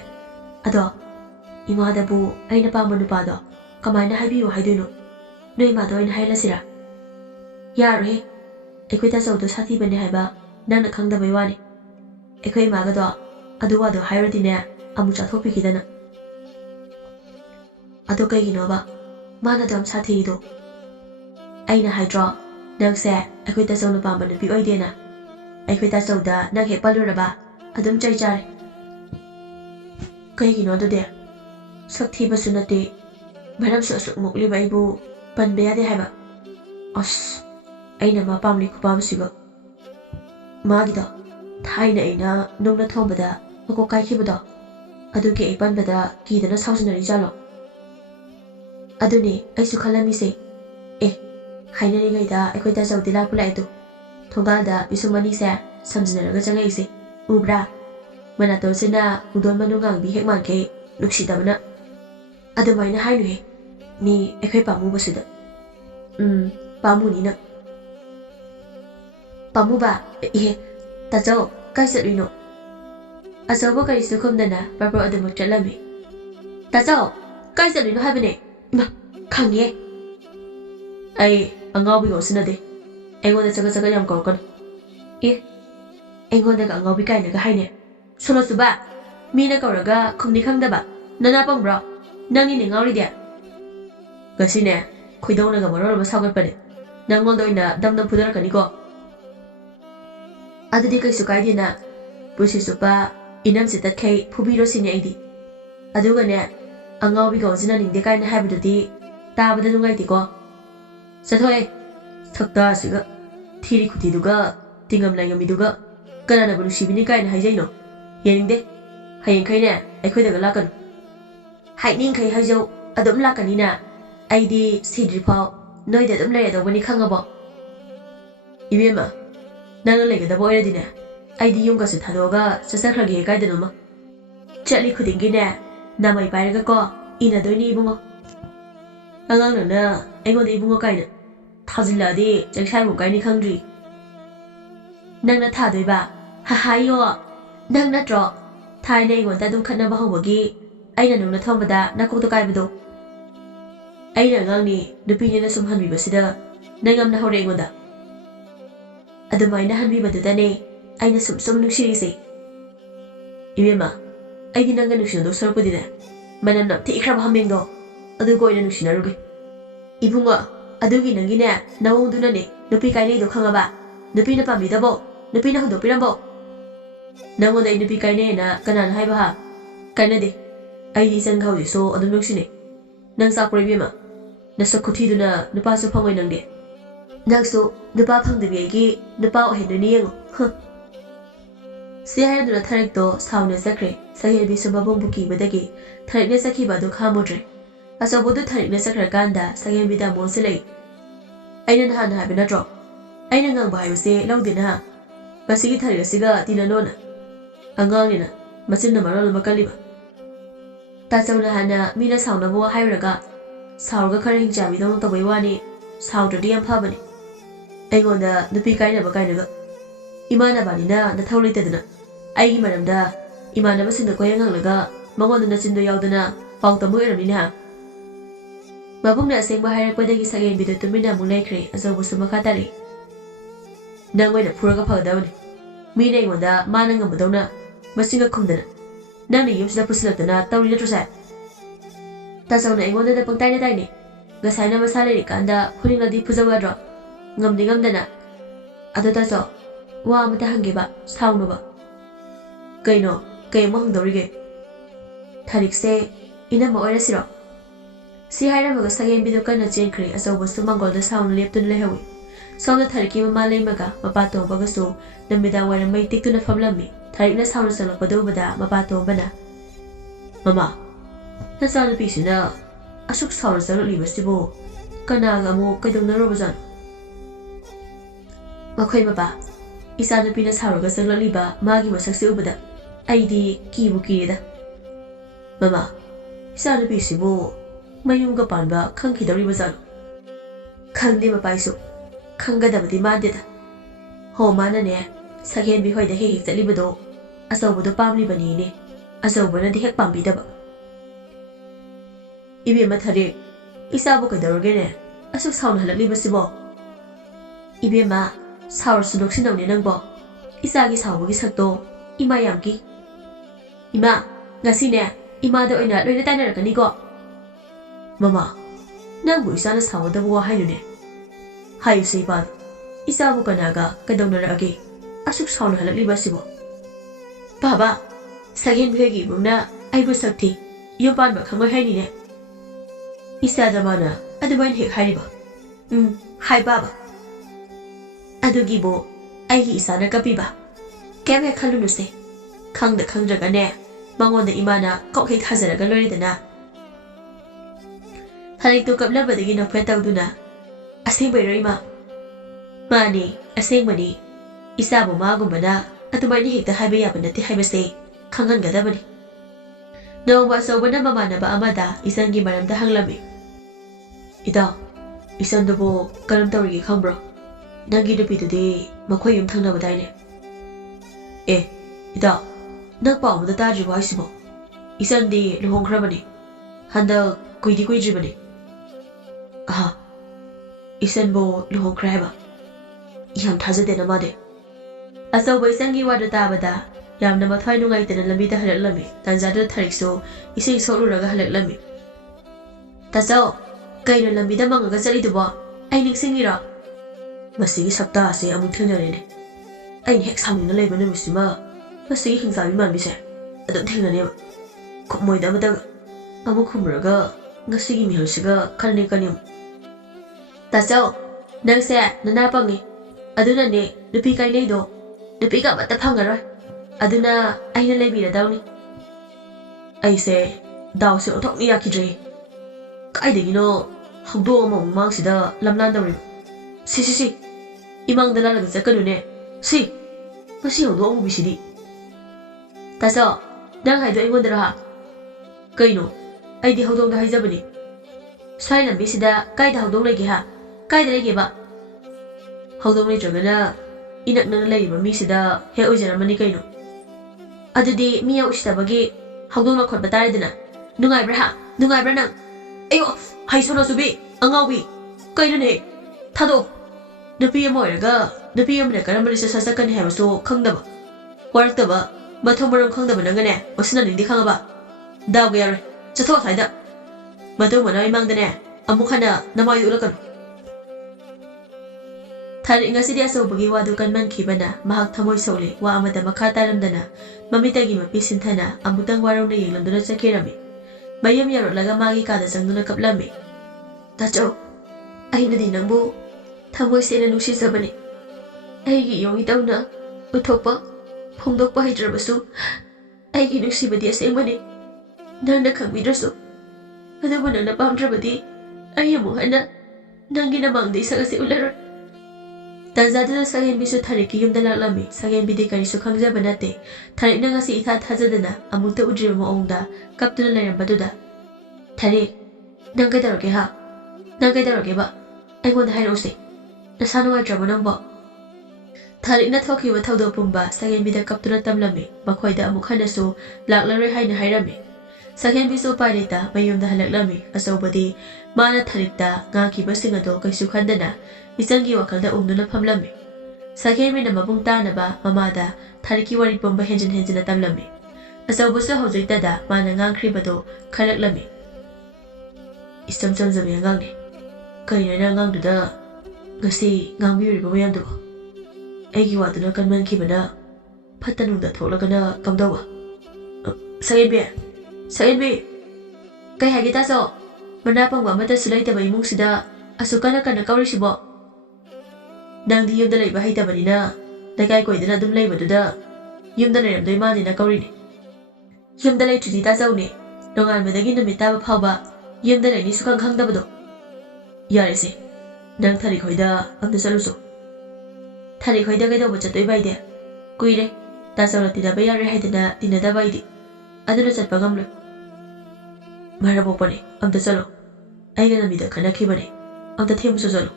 ado imadabu aina pamma nupado kamaina haibiyo haidoino noi mado aina hailasira yarohe ekoita sawdo sathi bane haiba nana khangdabai wani ekoi magado aduwado hairadine amu chathopi kidana ado kaiginoba mana dam sathi do aina haidro nangse ekoita sawno pamba nupi oidena ekoita sawda nang he paluraba adum chai chare kaigino de sakthi basunate maram su asuk mukli baibu panbe yade haiba as aina ma pamli khupam siba magida thaina aina nongna thombada mako kai khibada aduke ai panbada kidana saujinari jalo aduni aisu khalami se hainari gaida ekoita sawdi la pulai tu thongalda bisumani se samjinaraga changai se ubra mana torsina udon manungang bi hekman ke nuksidabana adumaina hainu he ni ekhoi pamu basida pamu ni na pamu ba tajo kaisa rino asawa kai su khumdana babro adamu chalami tajo kaisa rino habane ma khangye ai angawi osinade engoda chaga yam korkon engoda ga angawi kai naga haine solo suba mina kauraga khumni khangdaba nana pangbro nangni ne ngawri dia gasine khoidongna ga marol ba sagatpane nangondo ina damdam pudar kaniko adudi kai sukai dina pusi supa inam sitat kai phubiro sine aidi aduga ne angawi ga ojina ningde kai na habududi tabada dungai diko sathoe thakta siga thiri khuti duga tingam langami duga kanana bulu sibini kai na haijaino yeningde hayeng kai ne aikoi daga lakan hainin kai haijau adum lakanina aidi sidri pau noi da dum laya dawani khangabo ibema nana lega da boy dine aidi yunga se thaloga sasakhagi kai danoma chali khudingi ne namai pairaga ko ina doini ibungo angang na aingoda ibungo kai na thajiladi changsai mu kai ni khangri nangna thadoi ba ha hayo nang natro thaina ingonda dum khanna ba hobagi aina nungna thombada nakokto kaibado aina ngangni nupini na sumhanbi basida nangamna hore ingonda adumaina hanbi badudane aina sum nuksiri ibema aidi nanga nuksino sarpudine mana napti ikraba hamengdo adu goina nuksinaruge ibungo adugi nangine nawongdunane nupi kainei do khangaba nupi na pamidabo nupi na hodo pirambo nangonda nupi kainei na kanan haiba ha kainade aidi san khawdi so adum nuksine nang sa proibema na sakhuthiduna nupa su phangoi nangde nangso nupa phangdebi agi nupa ohenuni yengo si hayaduna tharekto sauna sakre sahebi subabong buki badagi tharekne sakhiba do khamodre asabodu tharekne sakra kanda sagembi da monselei aina han ha bina dro aina ngang ba hayuse laudina basigi tharek siga tinanona angang na machinna marol makaliba ta chawna hana mina sauna bo hayraga saurga khare hingjabi dong to wani saudri am phabani aingonda nupi kaina ba kaina ga imana banina na thawleitadna aigi maramda imana basinda koyang laga mangonda na chindo yaudana pawta mu eramina mabungna sengba hairakpadagi sagen bido tumina mulekre azabu sumakatari nangoi na phuraga phagdawni ꯃꯤꯅ ꯑꯩꯉꯣꯟꯗ ꯃꯥꯅ ꯉꯝꯕꯗꯧꯅ ꯃꯁꯤꯡꯒ ꯈꯨꯝꯗꯅ ꯅꯪꯅ ꯌꯨꯝꯁꯤꯗ ꯄꯨꯁꯤꯜꯂꯛꯇꯅ ꯇꯧꯔꯤ ꯅꯠꯇ꯭ꯔꯣꯁꯦ? ꯇꯥꯆꯧꯅ ꯑꯩꯉꯣꯟꯗ ꯄꯪꯇꯥꯏꯅ ꯇꯥꯏꯅꯦ. ꯉꯁꯥꯏꯅ ꯃꯁꯥ ꯂꯩꯔꯤꯀꯥꯟꯗ ꯐꯨꯅꯤꯡꯂꯗꯤ ꯐꯨꯖꯧ ꯌꯥꯗ꯭ꯔꯣ? ꯉꯝꯗꯤ ꯉꯝꯗꯅ. ꯑꯗꯣ ꯇꯥꯆꯧ, ꯋꯥ ꯑꯃꯇ ꯍꯪꯒꯦꯕ, ꯁꯥꯎꯅꯨꯕ. ꯀꯩꯅꯣ? ꯀꯩ ꯑꯃꯨꯛ ꯍꯪꯗꯧꯔꯤꯒꯦ? ꯊꯔꯤꯛꯁꯦ ꯏꯅꯝꯃ ꯑꯣꯏꯔꯁꯤꯔꯣ? ꯁꯤ ꯍꯥꯏꯔꯝꯃꯒ ꯁꯒꯦꯟꯕꯤꯗꯨ ꯀꯟꯅ ꯆꯦꯟꯈ꯭ꯔꯦ. ꯑꯆꯧꯕꯁꯨ ꯃꯥꯡꯒꯣꯜꯗ ꯁꯥꯎꯅ ꯂꯦꯞꯇꯨꯅ ꯂꯩꯍꯧꯏ. ꯁꯣꯝꯗ ꯊꯔꯤꯛꯀꯤ ꯃꯃꯥ ꯂꯩꯃꯒ ꯃꯄꯥꯇꯣꯟꯕꯒꯁꯨ ꯅꯨꯃꯤꯗꯥꯡ ꯋꯥꯏꯔꯝ ꯃꯩ ꯇꯤꯛꯇꯨꯅ ꯐꯝꯂꯝꯃꯤ. ꯊꯔꯤꯛꯅ ꯁꯥꯎꯅ ꯆꯪꯂꯛꯄꯗ ꯎꯕꯗ ꯃꯄꯥꯇꯣꯟꯕꯅ, ꯃꯃꯥ, ꯅꯆꯥꯅꯨꯄꯤꯁꯤꯅ ꯑꯁꯨꯛ ꯁꯥꯎꯅ ꯆꯪꯂꯛꯂꯤꯕꯁꯤꯕꯨ ꯀꯅꯥꯒ ꯑꯃꯨꯛ ꯀꯩꯗꯧꯅꯔꯨꯕꯖꯥꯠꯅꯣ? ꯃꯈꯣꯏ ꯃꯄꯥ, ꯏꯆꯥꯅꯨꯄꯤꯅ ꯁꯥꯎꯔꯒ ꯆꯪꯂꯛꯂꯤꯕ ꯃꯥꯒꯤ ꯃꯁꯛꯁꯦ ꯎꯕꯗ ꯑꯩꯗꯤ ꯀꯤꯕꯨ ꯀꯤꯔꯦꯗ. ꯃꯃꯥ, ꯏꯆꯥꯅꯨꯄꯤꯁꯤꯕꯨ ꯃꯌꯨꯝꯒ ꯄꯥꯟꯕ ꯈꯪꯈꯤꯗꯧꯔꯤꯕꯖꯥꯠꯅꯣ? ꯈꯪꯗꯦ ꯃꯄꯥꯏꯁꯨ, ꯈꯪꯒꯗꯕꯗꯤ ꯃꯥꯟꯗꯦꯗ. ꯍꯣ, ꯃꯥꯅꯅꯦ ꯁꯒꯦꯟꯕꯤ ꯍꯣꯏꯗ ꯍꯦꯛ ꯍꯦꯛ ꯆꯠꯂꯤꯕꯗꯣ ꯑꯆꯧꯕꯗꯣ ꯄꯥꯝꯂꯤꯕꯅꯤꯅꯦ. ꯑꯆꯧꯕꯅꯗꯤ ꯍꯦꯛ ꯄꯥꯝꯕꯤꯗꯕ. 이비엠마 다리 이사보 그대로게네 아숙 사운 할락리버시보 이비엠마 사월 수독신덕네 낭보 이사기 사오보기 sak도 이마 양기 이마 ngasi네 이마도 오이나 로이나 따내라가니고 마마 낭보 이사나 사오다보 와 하이누네 하이우스 이바 이사보 가나가 그동나라기 아숙 사운 할락리버시보 바바 사긴 회기 묵나 아이부 sak티 요반바 강을 하이니네 이사자마나 아드바인 핵 하리바 하이바바 아두기보 아이기 이사나 까비바 깸해 칼루누세 캉다 캉드라가네 망원다 이마나 꺽해 타자라가 로리드나 하릭도 깝라바드기 너프에 따우두나 아생바이로 이마 마니 아생바니 이사보 마구마나 아두바인이 핵다 하이바야바 나티 하이바세 캉간가다바니 너무 아서바나 마마나바 아마다 이산기 마람다 항라미 이다 이산도보 까름 따우리기 캉브로 낭기 누피두디 마코이 윰탕나보다이네 에 이다 낭 빠오무다 따지고 하이시보 이산디 루홍크라바니 한덕 꾸이디 꾸이지바니 아하 이산보 루홍크라 해봐 ꯌꯥꯝ ꯊꯥꯖꯗꯦꯅ ꯃꯥꯗꯤ ꯑꯆꯧꯕ ꯏꯆꯟꯒꯤ ꯋꯥꯗꯨ ꯇꯥꯕꯗ ꯌꯥꯝꯅ ꯃꯊ꯭ꯋꯥꯏ ꯅꯨꯡꯉꯥꯏꯇꯅ ꯂꯝꯕꯤꯗ ꯍꯜꯂꯛꯂꯝꯃꯤ ꯇꯥꯟꯖꯥꯗꯨꯗ ꯊꯔꯤꯛꯁꯨ ꯏꯁꯤꯡ ꯁꯣꯛꯂꯨꯔꯒ ꯍꯜꯂꯛꯂꯝꯃꯤ ꯇꯥꯆꯧ ꯀꯩꯅꯣ ꯂꯝꯕꯤꯗ ꯃꯪꯉꯒ ꯆꯠꯂꯤꯗꯨꯕꯣ ꯑꯩ ꯅꯤꯡꯁꯤꯡꯉꯤꯔꯣ ꯃꯁꯤꯒꯤ ꯁꯛꯇꯥ ꯑꯁꯤ ꯑꯃꯨꯛ ꯊꯦꯡꯅꯔꯦꯅꯦ ꯑꯩꯅ ꯍꯦꯛ ꯁꯥꯎꯅꯤꯡꯅ ꯂꯩꯕ ꯅꯨꯃꯤꯠꯁꯤꯃ ꯃꯁꯤꯒꯤ ꯍꯤꯡꯆꯥꯕꯤ ꯃꯥꯟꯕꯤꯁꯦ ꯑꯗꯨꯝ ꯊꯦꯡꯅꯅꯦꯕ ꯈꯨꯝꯃꯣꯏꯗ ꯑꯃꯇꯒ ꯑꯃꯨꯛ ꯈꯨꯝꯃꯨꯔꯒ ꯉꯁꯤꯒꯤ ꯃꯤꯍꯨꯜꯁꯤꯒ ꯈꯟꯅꯤ ꯀꯟꯅꯤ ꯇꯥꯆꯧ ꯅꯪꯁꯦ ꯅꯅꯥ ꯄꯪꯉꯤ ꯑꯗꯨꯅꯅꯦ ꯅꯨꯄꯤ ꯀꯥꯏꯅꯩꯗꯣ ꯅꯨꯄꯤꯒ ꯑꯃꯠꯇ ꯐꯪꯉꯔꯣꯏ ꯑꯗꯨꯅ ꯑꯩꯅ ꯂꯩꯕꯤꯔꯗꯧꯅꯤ ꯑꯩꯁꯦ ꯗꯥꯎꯁꯦ ꯑꯣꯟꯊꯣꯛꯅ ꯌꯥꯈꯤꯗ꯭ꯔꯦ ꯀꯥꯏꯗꯒꯤꯅꯣ ꯍꯧꯗꯣꯡ ꯑꯃ ꯃꯃꯥꯡꯁꯤꯗ ꯂꯝꯂꯥꯟꯗꯧꯔꯤꯕ ꯁꯤ 이망ꯗ ꯂꯥꯜꯂꯒ ꯆꯠꯀꯅꯨꯅꯦ ꯁꯤ ꯃꯁꯤ ꯍꯧꯗꯣꯡ ꯑꯃꯨꯕꯤꯁꯤꯗꯤ ꯇꯥꯆꯧ ꯅꯪ ꯍꯥꯏꯗꯣ ꯑꯩꯉꯣꯟꯗꯔꯣ ꯍꯥ ꯀꯩꯅꯣ ꯑꯩꯗꯤ ꯍꯧꯗꯣꯡꯗ ꯍꯥꯏꯖꯕꯅꯤ ꯁ꯭ꯋꯥꯏ ꯂꯝꯕꯤꯁꯤꯗ ꯀꯥꯏꯗ ꯍꯧꯗꯣꯡ ꯂꯩꯒꯦ ꯍꯥ ꯀꯥꯏꯗ ꯂꯩꯒꯦꯕ ꯍꯧꯗꯣꯡ ꯂꯩꯇ꯭ꯔꯒꯅ 이낙 ꯅꯪꯅ ꯂꯩꯔꯤꯕ ꯃꯤꯁꯤꯗ ꯍꯦꯛ ꯑꯣꯏꯖꯔꯝꯃꯅꯤ ꯀꯩꯅꯣ ꯑꯗꯨꯗꯤ ꯃꯤ ꯎꯁꯤꯠꯇꯕꯒꯤ ꯍꯧꯗꯣꯡ ꯂꯧꯈꯠꯄ ꯇꯥꯔꯦꯗꯅ ꯅꯨꯡꯉꯥꯏꯕ꯭ꯔꯥ ꯍꯥ ꯅꯨꯡꯉꯥꯏꯕ꯭ꯔꯥ ꯅꯪ ꯑꯌꯣ ꯍꯩꯁꯣꯅꯁꯨꯕꯤ ꯑꯉꯥꯎꯕꯤ ꯀꯩꯅꯣꯅꯦ ꯊꯥꯗꯣꯛ ꯅꯨꯄꯤ ꯑꯃ ꯑꯣꯏꯔꯒ ꯅꯨꯄꯤ ꯑꯃꯅ ꯀꯔꯝꯕ ꯂꯤꯆꯠ ꯁꯥꯆꯠꯀꯅꯤ ꯍꯥꯏꯕꯁꯨ ꯈꯪꯗꯕ ꯋꯥꯔꯛꯇꯕ ꯃꯊꯣꯡ ꯃꯔꯝ ꯈꯪꯗꯕ ꯅꯪꯒꯅꯦ ꯉꯥꯎꯁꯤꯟꯅꯅꯤꯡꯗꯦ ꯈꯪꯉꯕ ꯗꯥꯎꯒ ꯌꯥꯔꯣꯏ ꯆꯠꯊꯣꯛ ꯑꯁ꯭ꯋꯥꯏꯗ ꯃꯇꯨꯡ ꯃꯅꯥꯎ ꯏꯃꯥꯡꯗꯅꯦ ꯑꯃꯨꯛ ꯍꯟꯅ ꯅꯃꯥꯏ ꯎꯠꯂꯛꯀꯅꯨ ꯊꯔꯤꯛ ꯉꯁꯤꯗꯤ ꯑꯆꯧꯕꯒꯤ ꯋꯥꯗꯨ ꯀꯟꯃꯟꯈꯤꯕꯅ ꯃꯍꯥꯛ ꯊꯃꯣꯏ ꯁꯣꯛꯂꯦ ꯋꯥ ꯑꯃꯗ ꯃꯈꯥ ꯇꯥꯔꯝꯗꯅ ꯃꯃꯤꯠꯇꯒꯤ ꯃꯄꯤ ꯁꯤꯟꯊꯅ ꯑꯃꯨꯛꯇꯪ ꯋꯥꯔꯧꯅ ꯌꯦꯡꯂꯝꯗꯨꯅ ꯆꯠꯈꯤꯔꯝꯃꯤ ꯃꯌꯨꯝ ꯌꯧꯔꯛꯂꯒ ꯃꯥꯒꯤ ꯀꯥꯗ ꯆꯪꯗꯨꯅ ꯀꯞꯂꯝꯃꯤ ꯇꯥꯆꯧ ꯑꯩꯅꯗꯤ ꯅꯪꯕꯨ ꯊꯃꯣꯏ ꯁꯦꯡꯅ ꯅꯨꯡꯁꯤꯖꯕꯅꯤ ꯑꯩꯒꯤ ꯏꯌꯣꯡ ꯏꯇꯧꯅ ꯎꯠꯊꯣꯛꯄ ꯐꯣꯡꯗꯣꯛꯄ ꯍꯩꯇ꯭ꯔꯕꯁꯨ ꯑꯩꯒꯤ ꯅꯨꯡꯁꯤꯕꯗꯤ ꯑꯁꯦꯡꯕꯅꯤ ꯅꯪꯅ ꯈꯪꯕꯤꯗ꯭ꯔꯁꯨ ꯑꯗꯨꯕꯨ ꯅꯪꯅ ꯄꯥꯝꯗ꯭ꯔꯕꯗꯤ ꯑꯩ ꯑꯃꯨꯛ ꯍꯟꯅ ꯅꯪꯒꯤ ꯅꯃꯥꯡꯗ ꯏꯁꯛ ꯑꯁꯤ ꯎꯠꯂꯔꯣꯏ ꯇꯥꯟꯖꯥꯗꯨꯗ ꯁꯒꯦꯟꯕꯤꯁꯨ ꯊꯔꯤꯛꯀꯤ ꯌꯨꯝꯗ ꯂꯥꯛꯂꯝꯃꯤ ꯁꯒꯦꯟꯕꯤꯗꯤ ꯀꯔꯤꯁꯨ ꯈꯪꯖꯕ ꯅꯠꯇꯦ ꯊꯔꯤꯛꯅ ꯉꯁꯤ ꯏꯊꯥ ꯊꯥꯖꯗꯅ ꯑꯃꯨꯛꯇ ꯎꯗ꯭ꯔꯤꯕ ꯃꯑꯣꯡꯗ ꯀꯞꯇꯨꯅ ꯂꯩꯔꯝꯕꯗꯨꯗ ꯊꯔꯤꯛ ꯅꯪ ꯀꯩꯗꯧꯔꯒꯦ ꯍꯥ ꯅꯪ ꯀꯩꯗꯧꯔꯒꯦꯕ ꯑꯩꯉꯣꯟꯗ ꯍꯥꯏꯔꯛꯎꯁꯦ ꯅꯁꯥ ꯅꯨꯡꯉꯥꯏꯇ꯭ꯔꯕꯣ ꯅꯪꯕꯣ ꯊꯔꯤꯛꯅ ꯊꯣꯛꯈꯤꯕ ꯊꯧꯗꯣꯛ ꯄꯨꯝꯕ ꯁꯒꯦꯟꯕꯤꯗ ꯀꯞꯇꯨꯅ ꯇꯝꯂꯝꯃꯤ ꯃꯈꯣꯏꯗ ꯑꯃꯨꯛ ꯍꯟꯅꯁꯨ ꯂꯥꯛꯂꯔꯣꯏ ꯍꯥꯏꯅ ꯍꯥꯏꯔꯝꯃꯤ ꯁꯒꯦꯟꯕꯤꯁꯨ ꯎꯄꯥꯏ ꯂꯩꯇ ꯃꯌꯨꯝꯗ ꯍꯜꯂꯛꯂꯝꯃꯤ ꯑꯆꯧꯕꯗꯤ ꯃꯥꯅ ꯊꯔꯤꯛꯇ ꯉꯥꯡꯈꯤꯕꯁꯤꯡ ꯑꯗꯣ ꯀꯩꯁꯨ ꯈꯟꯗꯅ ꯏꯆꯟꯒꯤ ꯋꯥꯈꯜꯗ ꯎꯝꯗꯨꯅ ꯐꯝꯂꯝꯃꯤ ꯁꯛꯍꯦꯟꯕꯤꯅ ꯃꯄꯨꯡ ꯇꯥꯅꯕ ꯃꯃꯥꯗ ꯊꯥꯔꯤꯛꯀꯤ ꯋꯥꯔꯤ ꯄꯨꯝꯕ ꯍꯦꯟꯖꯤꯟꯅ ꯇꯝꯂꯝꯃꯤ꯫ ꯑꯆꯧꯕꯁꯨ ꯍꯧꯖꯤꯛꯇꯗ ꯃꯥꯅ ꯉꯥꯡꯈ꯭ꯔꯤꯕꯗꯨ ꯈꯜꯂꯛꯂꯝꯃꯤ꯫ ꯏꯆꯝ ꯆꯝꯖꯕꯤ ꯑꯉꯥꯡꯅꯤ, ꯀꯩꯅꯣ ꯑꯉꯥꯡꯗꯨꯗ ꯉꯁꯤ ꯉꯥꯡꯕꯤꯔꯤꯕ ꯃꯌꯥꯝꯗꯨꯕꯨ? ꯑꯩꯒꯤ ꯋꯥꯗꯨꯅ ꯀꯟꯃꯟꯈꯤꯕꯅ ꯐꯠꯇ ꯅꯨꯡꯗ ꯊꯣꯛꯂꯒꯅ ꯀꯝꯗꯧꯕ? ꯁꯛꯍꯦꯟꯕꯤ, ꯁꯛꯍꯦꯟꯕꯤ! ꯀꯩ ꯍꯥꯏꯒꯦ ꯇꯥꯆꯧ? ꯃꯅꯥ ꯄꯪꯕ ꯑꯃꯠꯇꯁꯨ ꯂꯩꯇꯕ ꯏꯃꯨꯡꯁꯤꯗ ꯑꯁꯨꯛ ꯀꯟꯅ ꯀꯧꯔꯤꯁꯤꯕꯣ? ꯅꯪꯗꯤ ꯌꯨꯝꯗ ꯂꯩꯕ ꯍꯩꯇꯕꯅꯤꯅ ꯂꯩꯀꯥꯏ ꯀꯣꯏꯗꯅ ꯑꯗꯨꯝ ꯂꯩꯕꯗꯨꯗ ꯌꯨꯝꯗ ꯂꯩꯔꯝꯗꯣꯏ ꯃꯥꯅꯤꯅ ꯀꯧꯔꯤꯅꯤ꯫ ꯌꯨꯝꯗ ꯂꯩꯇ꯭ꯔꯤꯗꯤ ꯇꯥꯆꯧꯅꯤ, ꯅꯣꯡꯉꯥꯟꯕꯗꯒꯤ ꯅꯨꯃꯤꯠ ꯇꯥꯕ ꯐꯥꯎꯕ ꯌꯨꯝꯗ ꯂꯩꯅꯤ ꯁꯨꯈꯪ ꯈꯪꯗꯕꯗꯣ꯫ ꯌꯥꯔꯦꯁꯦ, ꯅꯪ ꯊꯥꯔꯤꯛꯈꯣꯏꯗ ꯑꯝꯇ ꯆꯠꯂꯨꯆꯣ꯫ ꯊꯥꯔꯤꯛꯈꯣꯏꯗ ꯀꯩꯗꯧꯕ ꯆꯠꯇꯣꯏꯕ ꯑꯩꯗꯤ? ꯀꯨꯏꯔꯦ ꯇꯥꯆꯧꯅ ꯇꯤꯟꯅꯕ ꯌꯥꯔꯣꯏ ꯍꯥꯏꯗꯅ ꯇꯤꯟꯅꯗꯕ ꯑꯩꯗꯤ, ꯑꯗꯨꯅ ꯆꯠꯄ ꯉꯝꯂꯣꯏ꯫ ꯃꯔꯝ ꯑꯝꯇ ꯆꯠꯂꯣ, ꯑꯩꯒ ꯂꯝꯕꯤꯗ ꯈꯟꯅꯈꯤꯕꯅꯤ, ꯑꯝꯇ ꯊꯦꯡꯕꯁꯨ ꯆꯠꯂꯣ,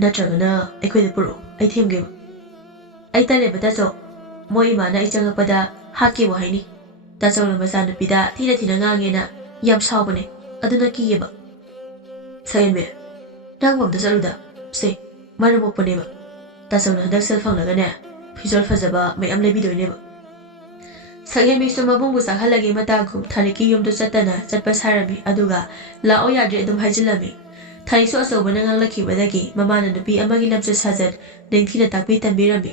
ꯅꯠꯇ꯭ꯔꯒꯅ ꯑꯩꯈꯣꯏꯗ ꯄꯨꯔꯛꯑꯣ, ꯑꯩ ꯊꯦꯝꯒꯦꯕ꯫ ꯑꯩ ꯇꯜꯂꯦꯕ ꯇꯥꯆꯧ, ꯃꯣꯏ ꯏꯃꯥꯅ ꯑꯩ ꯆꯪꯉꯛꯄꯗ ꯍꯥꯠꯀꯦꯕꯨ ꯍꯥꯏꯅꯤ꯫ ꯇꯥꯆꯧꯅ ꯃꯆꯥꯅꯨꯄꯤꯗ ꯊꯤꯅ ꯉꯥꯡꯉꯦꯅ ꯌꯥꯝ ꯁꯥꯎꯕꯅꯦ, ꯑꯗꯨꯅ ꯀꯤꯌꯦꯕ꯫ ꯁꯛꯍꯦꯟꯕꯤ, ꯅꯪꯕꯨ ꯑꯝꯇ ꯆꯠꯂꯨꯗ, ꯁꯦ ꯃꯔꯝ ꯃꯣꯛꯄꯅꯦꯕ, ꯇꯥꯆꯧꯅ ꯍꯟꯗꯛ ꯁꯦꯜ ꯐꯪꯂꯒꯅꯦ ꯐꯤꯖꯣꯜ ꯐꯖꯕ ꯃꯌꯥꯝ ꯂꯩꯕꯤꯗꯣꯏꯅꯦꯕ꯫ ꯁꯛꯍꯦꯟꯕꯤꯁꯨ ꯃꯕꯨꯡꯕꯨ ꯆꯥꯛꯍꯜꯂꯒꯦ ꯃꯇꯥꯒꯨꯝ ꯊꯥꯔꯤꯛꯀꯤ ꯌꯨꯝꯗꯨ ꯆꯠꯇꯅ ꯆꯠꯄ ꯁꯥꯔꯝꯃꯤ, ꯑꯗꯨꯒ ꯂꯥꯛꯑꯣ ꯌꯥꯗ꯭ꯔꯦ ꯑꯗꯨꯝ ꯍꯥꯏꯖꯤꯜꯂꯝꯃꯤ꯫ ꯊꯥꯔꯤꯛꯁꯨ ꯑꯆꯧꯕꯅ ꯉꯥꯡꯂꯛꯈꯤꯕꯗꯒꯤ ꯃꯃꯥꯅ ꯅꯨꯄꯤ ꯑꯃꯒꯤ ꯂꯝꯆꯠ ꯁꯥꯖꯠ ꯅꯤꯡꯊꯤꯅ ꯇꯥꯛꯄꯤ ꯇꯝꯕꯤꯔꯝꯃꯤ꯫